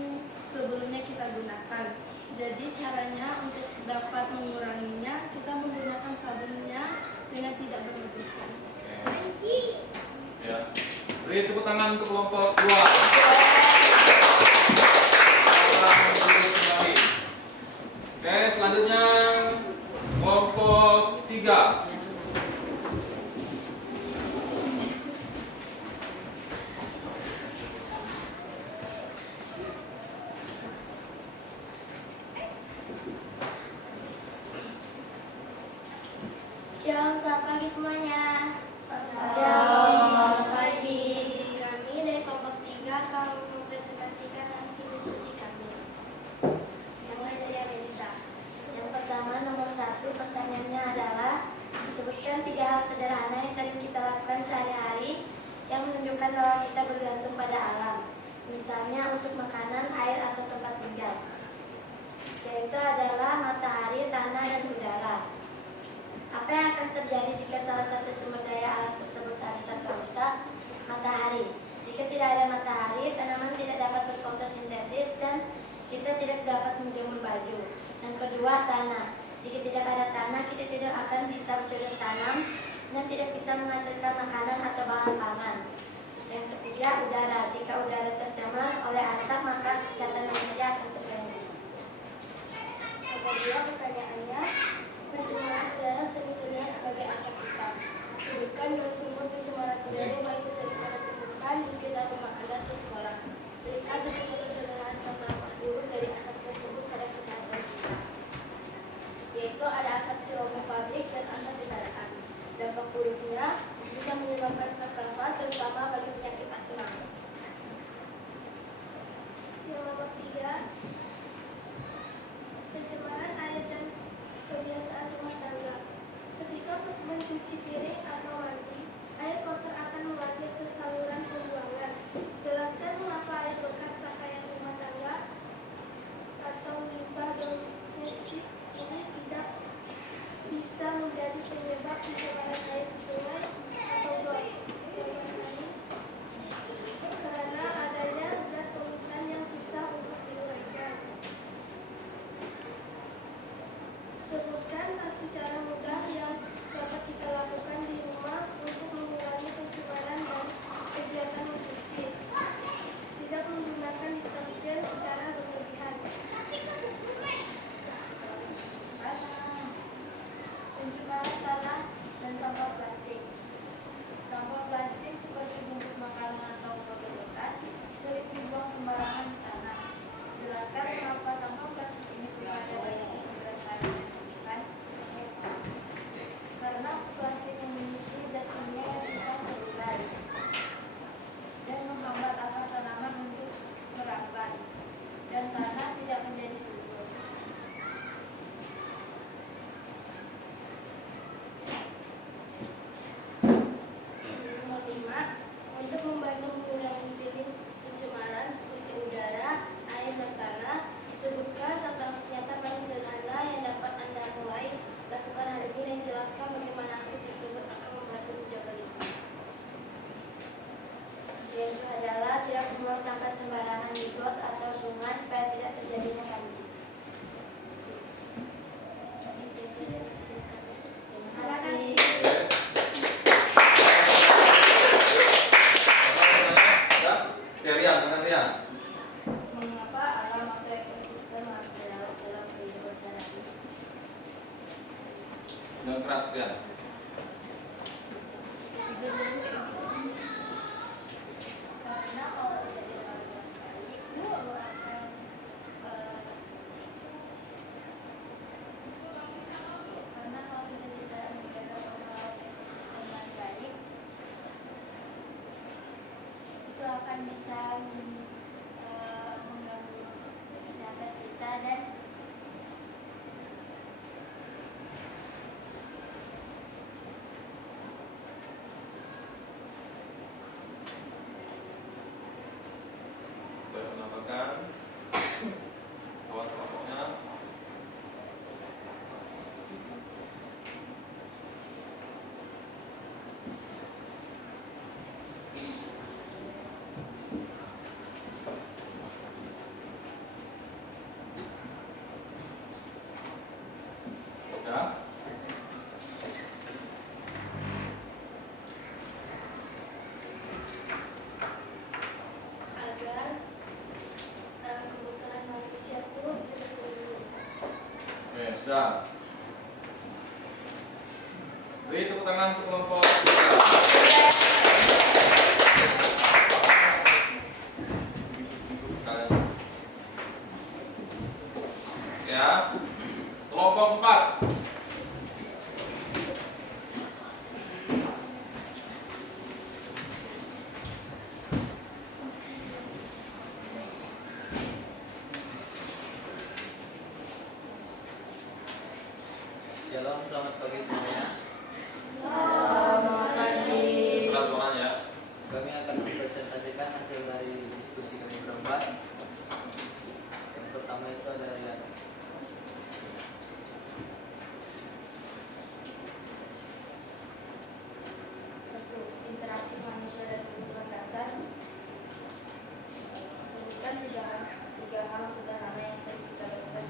sebelumnya kita gunakan. Jadi caranya untuk dapat menguranginya, kita menggunakan sabunnya dengan tidak berlebihan. Ya. Beri tepuk tangan untuk kelompok 2. Oke, selanjutnya kelompok 3. Shalom, selamat pagi semuanya. Shalom, selamat pagi. Kami dari kelompok 3 akan mempresentasikan hasil diskusi kami. Yang mulai dari Amelisa. Yang pertama, nomor 1, pertanyaannya adalah sebutkan 3 hal sederhana yang sering kita lakukan sehari-hari yang menunjukkan bahwa kita bergantung pada alam. Misalnya untuk makanan, air, atau tempat tinggal. Yaitu adalah matahari, tanah, dan udara. Apa yang akan terjadi jika salah satu sumber daya alam tersebut harus rusak? Matahari. Jika tidak ada matahari, tanaman tidak dapat berfotosintesis dan kita tidak dapat menjemur baju. Yang kedua, tanah. Jika tidak ada tanah, kita tidak akan bisa bercocok tanam dan tidak bisa menghasilkan makanan atau bahan pangan. Yang ketiga, udara. Jika udara tercemar oleh asap, maka kesehatan manusia akan terganggu. Nomor 2 pertanyaannya, pencemaran udara sering terlihat sebagai asap hitam. Sebutkan 2 sumber pencemaran udara yang paling sering Anda temukan di sekitar rumah Anda atau sekolah. Berikan satu-satu sederhana dampak buruk dari asap tersebut pada kesehatan kita. Yaitu ada asap cerobong pabrik dan asap kendaraan. Dampak buruknya bisa menyebabkan sesak nafas, terutama bagi penyakit asma. Yang nomor 3, pencemaran air dan kebiasaan rumah tangga. Ketika mencuci piring atau mandi, air kotor akan mengalir ke saluran pembuangan. Jelaskan mengapa air bekas pakaian rumah tangga atau limbah domestik ini tidak bisa menjadi penyebab pencemaran air di sungai atau got. Karena adanya zat polutan yang susah untuk diuraikan. Sebutkan satu cara mudah yang dapat kita lakukan di rumah untuk mengurangi pencemaran dan kegiatan mencuci. Tidak menggunakan deterjen secara berlebihan. Pencemaran tanah dan sampah Yang keras ya. Karena kalau jadi orang yang baik, karena kalau kita tidak menjaga pengelolaan ekosistem dengan baik, itu akan bisa mengganggu kesehatan kita dan Boleh menambahkan awal-awalnya. Ya. agar kebutuhan manusia itu bisa terpenuhi. Oke, sudah. Beri tepuk tangan untuk kelompok 3. Ya. Kelompok 4. Shalom, selamat pagi semuanya. Keras suaranya. Kami akan mempresentasikan hasil dari diskusi kami berempat. Yang pertama itu adalah Satu, interaksi manusia dan kebutuhan dasar. Sebutkan tiga hal sederhana yang sering kita lakukan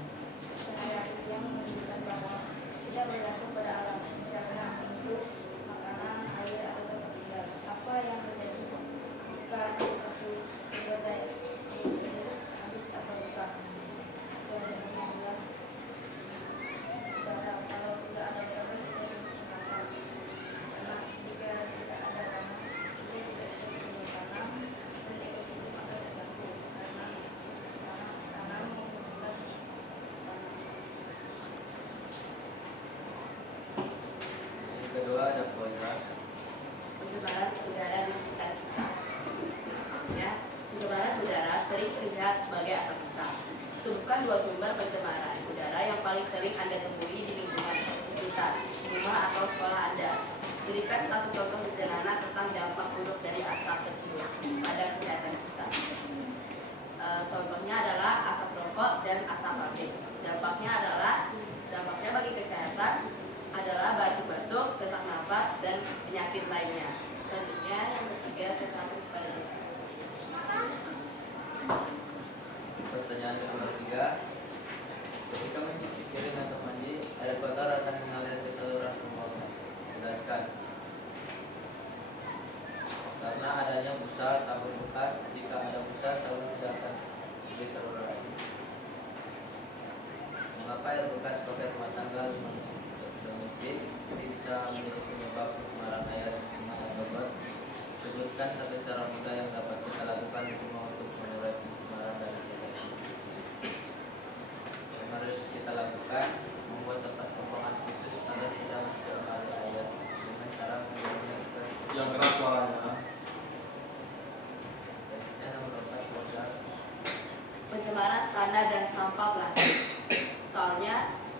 sehari-hari yang menunjukkan bahwa tidak bergantung pada alam, misalnya untuk makanan, air, atau tempat tinggal. Apa yang terjadi jika salah satu sumber daya habis atau rusak? Jawabannya adalah udara. Kalau tidak ada udara, kita hidup bernafas. Karena jika tidak ada tanah, kita tidak bisa bertumbuh tanam dan ekosistem akan terganggu karena tanah membutuhkan tanah. yang kedua ada kuadrat. Pencemaran udara di sekitar kita. Ya, pencemaran udara sering terlihat sebagai asap hitam. Sebutkan 2 sumber pencemaran udara yang paling sering Anda temui di lingkungan sekitar rumah atau sekolah Anda. Berikan satu contoh sederhana tentang dampak buruk dari asap tersebut pada kesehatan kita. Contohnya adalah asap rokok dan asap pabrik. Dampaknya bagi kesehatan adalah batuk-batuk, sesak nafas, dan penyakit lainnya. Selanjutnya yang ketiga saya serahkan kepada Bapak. Pertanyaan nomor 3. Ketika mencuci piring atau mandi, air kotor akan mengalir ke saluran pembuangan. Jelaskan. Karena adanya busa sabun bekas, jika ada busa sabun tidak akan sulit terurai. Mengapa air bekas pakai rumah tangga domestik ini bisa menjadi penyebab pencemaran air sungai atau got? Sebutkan satu cara mudah yang dapat kita lakukan di rumah untuk mengurai pencemaran dari domestik. Yang harus kita lakukan, membuat tempat pembuangan khusus agar tidak mencemari air dengan cara menggunakan spray. Yang keras suaranya. Selanjutnya nomor 4 kuadrat. Pencemaran tanah dan sampah plastik. Soalnya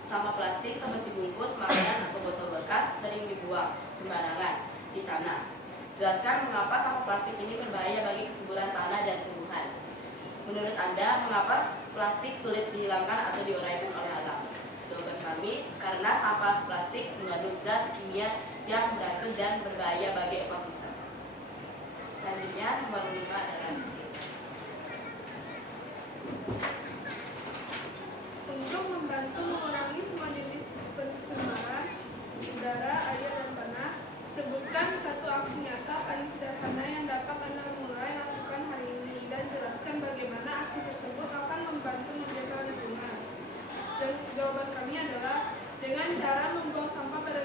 sampah plastik seperti bungkus makanan atau botol bekas sering dibuang sembarangan di tanah. Jelaskan mengapa sampah plastik ini berbahaya bagi kesuburan tanah dan tumbuhan. Menurut Anda, mengapa plastik sulit dihilangkan atau diuraikan oleh alam? Jawaban kami, karena sampah plastik mengandung zat kimia yang beracun dan berbahaya bagi ekosistem. Selanjutnya, nomor 5 adalah sisi. Untuk membantu mengurangi semua jenis pencemaran udara, air, dan tanah, sebutkan satu aksi nyata paling sederhana yang dapat Anda mulai lakukan hari ini dan jelaskan bagaimana aksi tersebut akan membantu menjaga lingkungan. Dan jawaban kami adalah dengan cara membuang sampah pada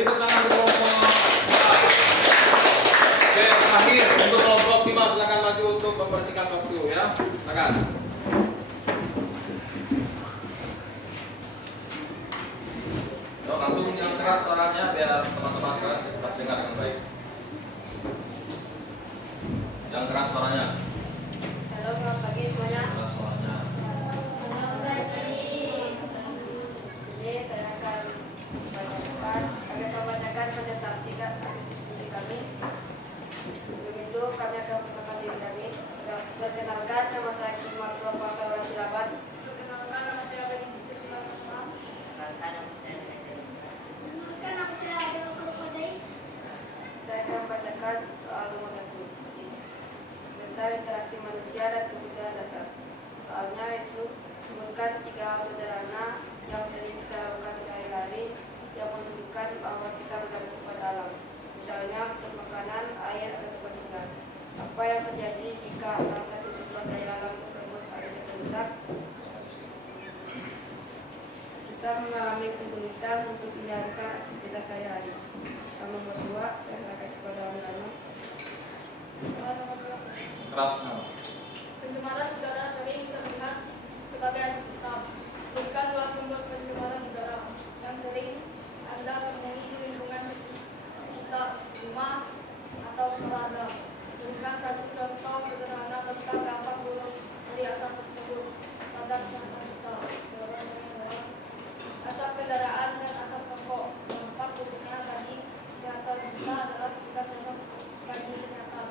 Beri tepuk tangan untuk kelompok A. Oke, terakhir untuk kelompok 5 silakan maju untuk membersihkan waktu ya. Silakan. Yuk, langsung yang keras suaranya biar teman-teman kan dapat dengar dengan baik. Yang keras suaranya. Halo, selamat pagi semuanya. Keras suaranya. Ini saya akan membacakan presentasi hasil diskusi kami. Sebelum itu kami akan memperkenalkan diri kami. Perkenalkan, nama saya Kim Martua Pasal Silaban. Perkenalkan, nama saya Beni Situs Sunan Kusuma. Saya akan membacakan soal nomor 1 tentang interaksi manusia dan kebutuhan dasar. Soalnya itu sebutkan 3 hal sederhana yang sering kita lakukan sehari-hari yang menunjukkan bahwa kita bergantung kepada alam. Misalnya untuk makanan, air, atau tempat tinggal. Apa yang terjadi jika salah satu sumber daya alam tersebut ada yang rusak? Kita mengalami kesulitan untuk menjalankan aktivitas sehari-hari. Yang nomor 2, saya serahkan kepada Milano. Keras. Pencemaran udara sering terlihat sebagai asap hitam. Sebutkan 2 sumber pencemaran udara yang sering Anda temui di lingkungan sekitar rumah atau sekolah Anda. Berikan 1 contoh sederhana tentang dampak buruk dari asap tersebut pada kesehatan kita. Asap kendaraan dan asap rokok. Dampak buruknya bagi kesehatan kita adalah kita cocok bagi kesehatan.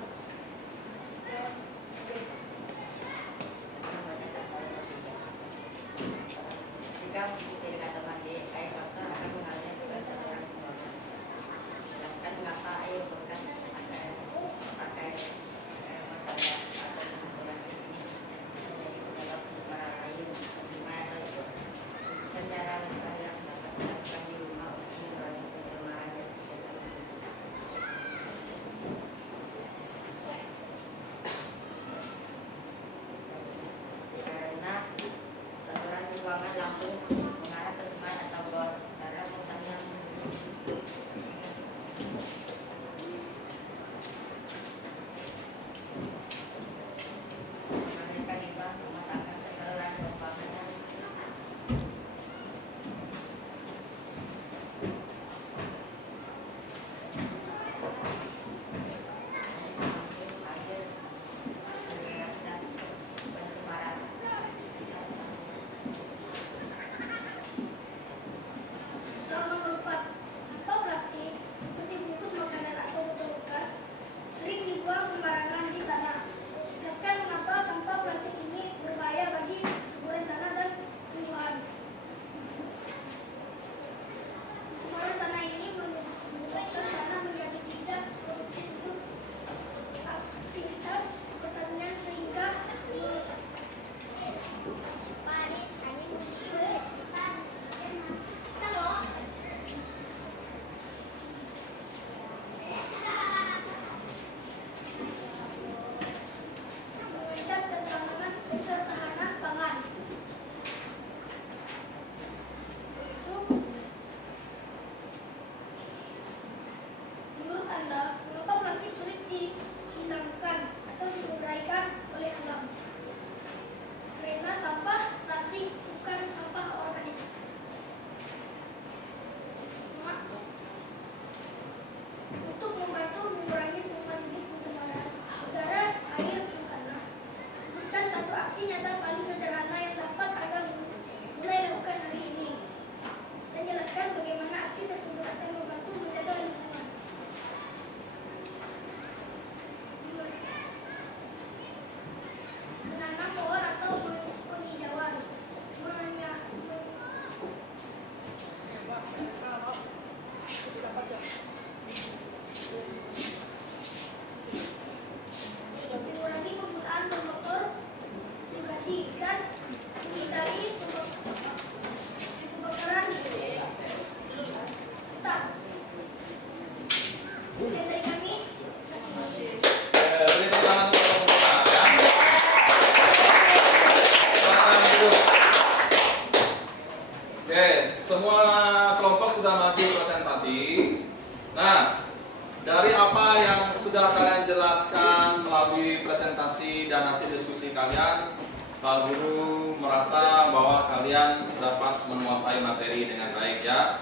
Melalui presentasi dan hasil diskusi kalian, Pak Guru merasa bahwa kalian dapat menguasai materi dengan baik ya.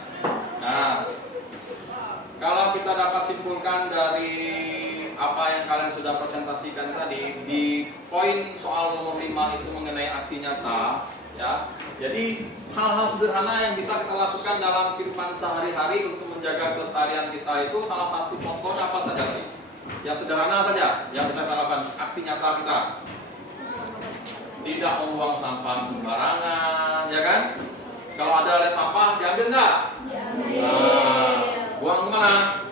Nah, kalau kita dapat simpulkan dari apa yang kalian sudah presentasikan tadi di poin soal nomor 5 itu mengenai aksi nyata ya. Jadi hal-hal sederhana yang bisa kita lakukan dalam kehidupan sehari-hari untuk menjaga kelestarian kita itu salah satu contohnya apa saja tadi? Yang sederhana saja yang bisa kita lakukan, aksi nyata kita. Tidak membuang sampah sembarangan, ya kan? Kalau ada lihat sampah, diambil nggak? Nah, buang kemana?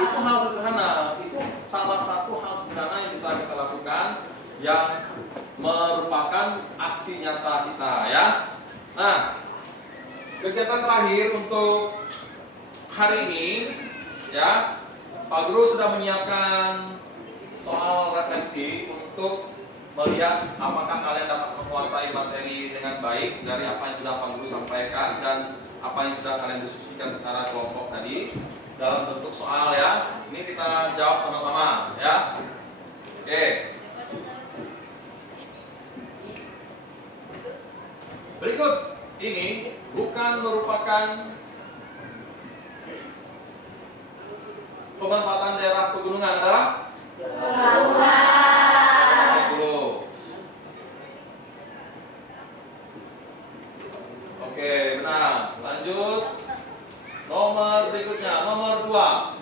Itu hal sederhana. Itu salah satu hal sederhana yang bisa kita lakukan yang merupakan aksi nyata kita, ya. Nah, kegiatan terakhir untuk hari ini, ya, Pak Guru sudah menyiapkan soal refleksi untuk melihat apakah kalian dapat menguasai materi dengan baik dari apa yang sudah Pak Guru sampaikan dan apa yang sudah kalian diskusikan secara kelompok tadi dalam bentuk soal ya. Ini kita jawab sama-sama ya. Oke. Berikut ini bukan merupakan pemanfaatan daerah pegunungan, adalah Oke, benar. Lanjut. Nomor berikutnya, nomor 2.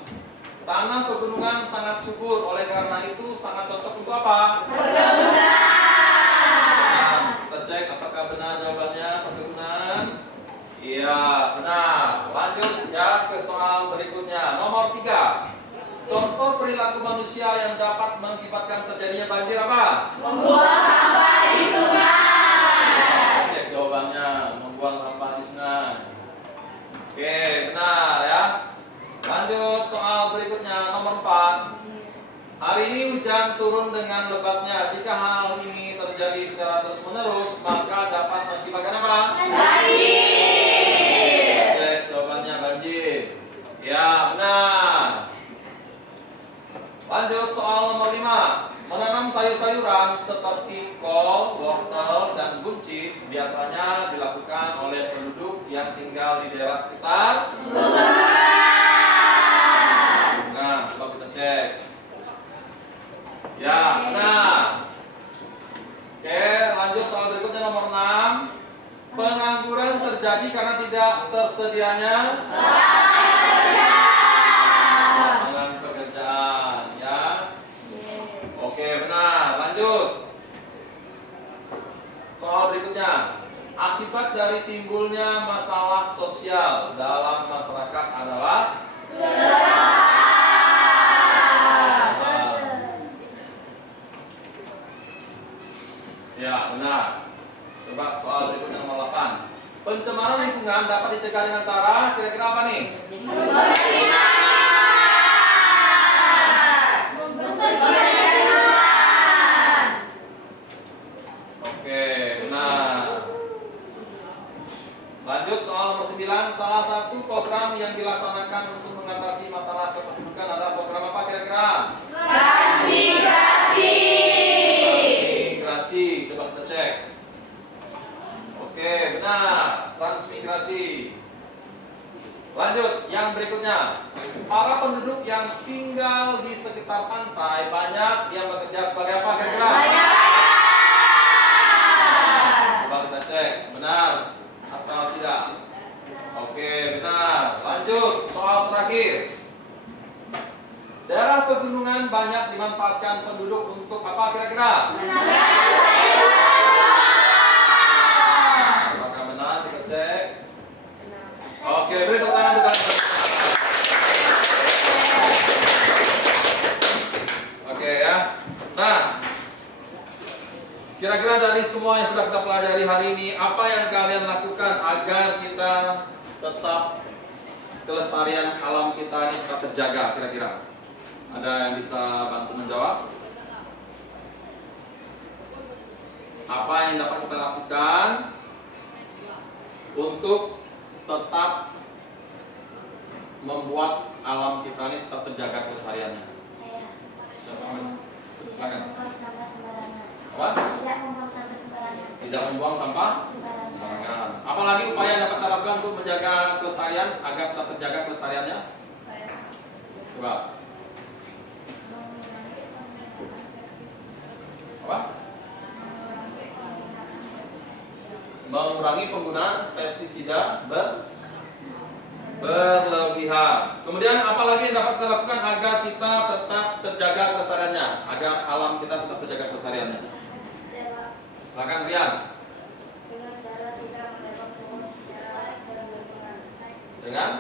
Tanah pegunungan sangat subur, oleh karena itu sangat cocok untuk apa? Perkebunan. Kita cek apakah benar jawabannya perkebunan. Iya, benar. Lanjut ya ke soal berikutnya. Nomor 3. Contoh perilaku manusia yang dapat mengakibatkan terjadinya banjir apa? Membuang sampah di sungai. Cek jawabannya, membuang sampah di sungai. Oke, benar ya. Lanjut soal berikutnya, nomor 4. Hari ini hujan turun dengan lebatnya. Jika hal ini terjadi secara terus-menerus, maka dapat mengakibatkan apa? Banjir. Cek jawabannya, banjir. Ya, benar. Lanjut soal nomor 5. Menanam sayur-sayuran seperti kol, wortel, dan buncis biasanya dilakukan oleh penduduk yang tinggal di daerah sekitar. Nah, coba kita cek. Ya, benar. Oke, lanjut soal berikutnya nomor 6. Pengangguran terjadi karena tidak tersedianya lapangan pekerjaan, ya. Oke, benar. Lanjut. Soal berikutnya. Akibat dari timbulnya masalah sosial dalam masyarakat adalah ya, benar. Coba soal berikutnya nomor 8. Pencemaran lingkungan dapat dicegah dengan cara kira-kira apa nih? Oke, benar. Lanjut soal nomor 9. Salah satu program yang dilaksanakan untuk mengatasi masalah kependudukan adalah program apa kira-kira? Transmigrasi. Coba kita cek. Oke, benar. Transmigrasi. Lanjut, yang berikutnya. Para penduduk yang tinggal di sekitar pantai banyak yang bekerja sebagai apa kira-kira? Coba kita cek, benar atau tidak? Oke, benar. Lanjut, soal terakhir. Daerah pegunungan banyak dimanfaatkan penduduk untuk apa kira-kira? Apakah benar? Kita cek. Oke, beri tepuk tangan untuk kalian. Oke ya. Nah, kira-kira dari semua yang sudah kita pelajari hari ini, apa yang kalian lakukan agar kita tetap kelestarian alam kita ini tetap terjaga kira-kira? Ada yang bisa bantu menjawab? Apa yang dapat kita lakukan untuk tetap membuat alam kita ini tetap terjaga kelestariannya? Siapa? Silakan. membuang sampah sembarangan. Apa? Tidak membuang sampah sembarangan. Tidak membuang sampah Sembarangan. sembarangan. Apalagi upaya yang dapat kita lakukan untuk menjaga kelestarian agar tetap terjaga kelestariannya? Saya Coba. mengurangi penggunaan pestisida. Apa? Mengurangi penggunaan pestisida berlebihan. Kemudian apalagi yang dapat kita lakukan agar kita tetap terjaga kelestariannya, agar alam kita tetap terjaga kelestariannya? Silakan Rian. Dengan cara tidak menebang pohon secara berlebihan. Dengan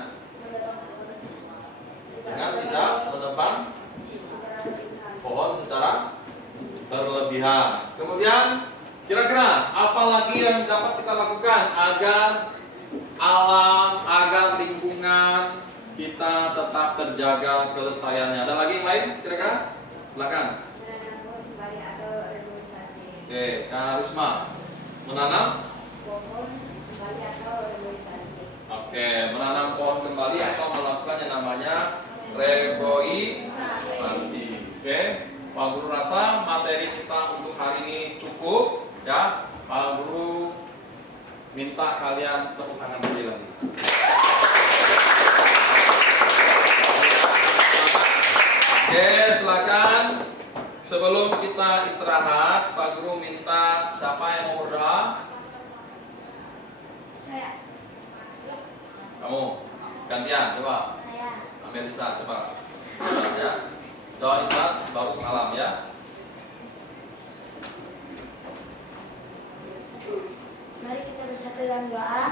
Menebang pohon tidak menebang secara berlebihan. pohon secara berlebihan. Kemudian kira-kira apa lagi yang dapat kita lakukan agar alam, agar lingkungan kita tetap terjaga kelestariannya? Ada lagi yang lain kira-kira? Silakan. Menanam pohon kembali atau reboisasi. Oke, Kak Risma. Menanam? Pohon kembali atau reboisasi. Oke, menanam pohon kembali atau melakukan yang namanya reboisasi. Oke, Pak Guru rasa materi kita untuk hari ini cukup ya. Pak Guru minta kalian tepuk tangan sekali lagi. Oke, silakan. Sebelum kita istirahat, Pak Guru minta siapa yang mau berdoa? Saya. Kamu gantian, coba. Saya. Ambil bisa, coba. Ya. Doa isyarat baru salam ya. Mari kita bersatu dalam doa.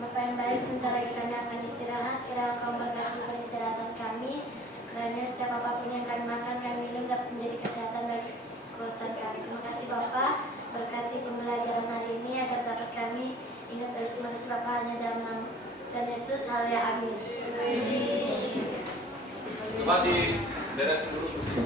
Bapa yang baik, sebentar lagi kami akan istirahat. Kiranya Engkau memberkati peristirahatan kami. Kiranya setiap apapun yang kami makan, kami minum dapat menjadi kesehatan bagi kekuatan kami. Terima kasih Bapa. Berkati pembelajaran hari ini agar dapat kami ingat terus. Terima kasih Bapa, hanya dalam nama Tuhan Yesus. Haleluya, amin. Coba di beresin dulu kursi.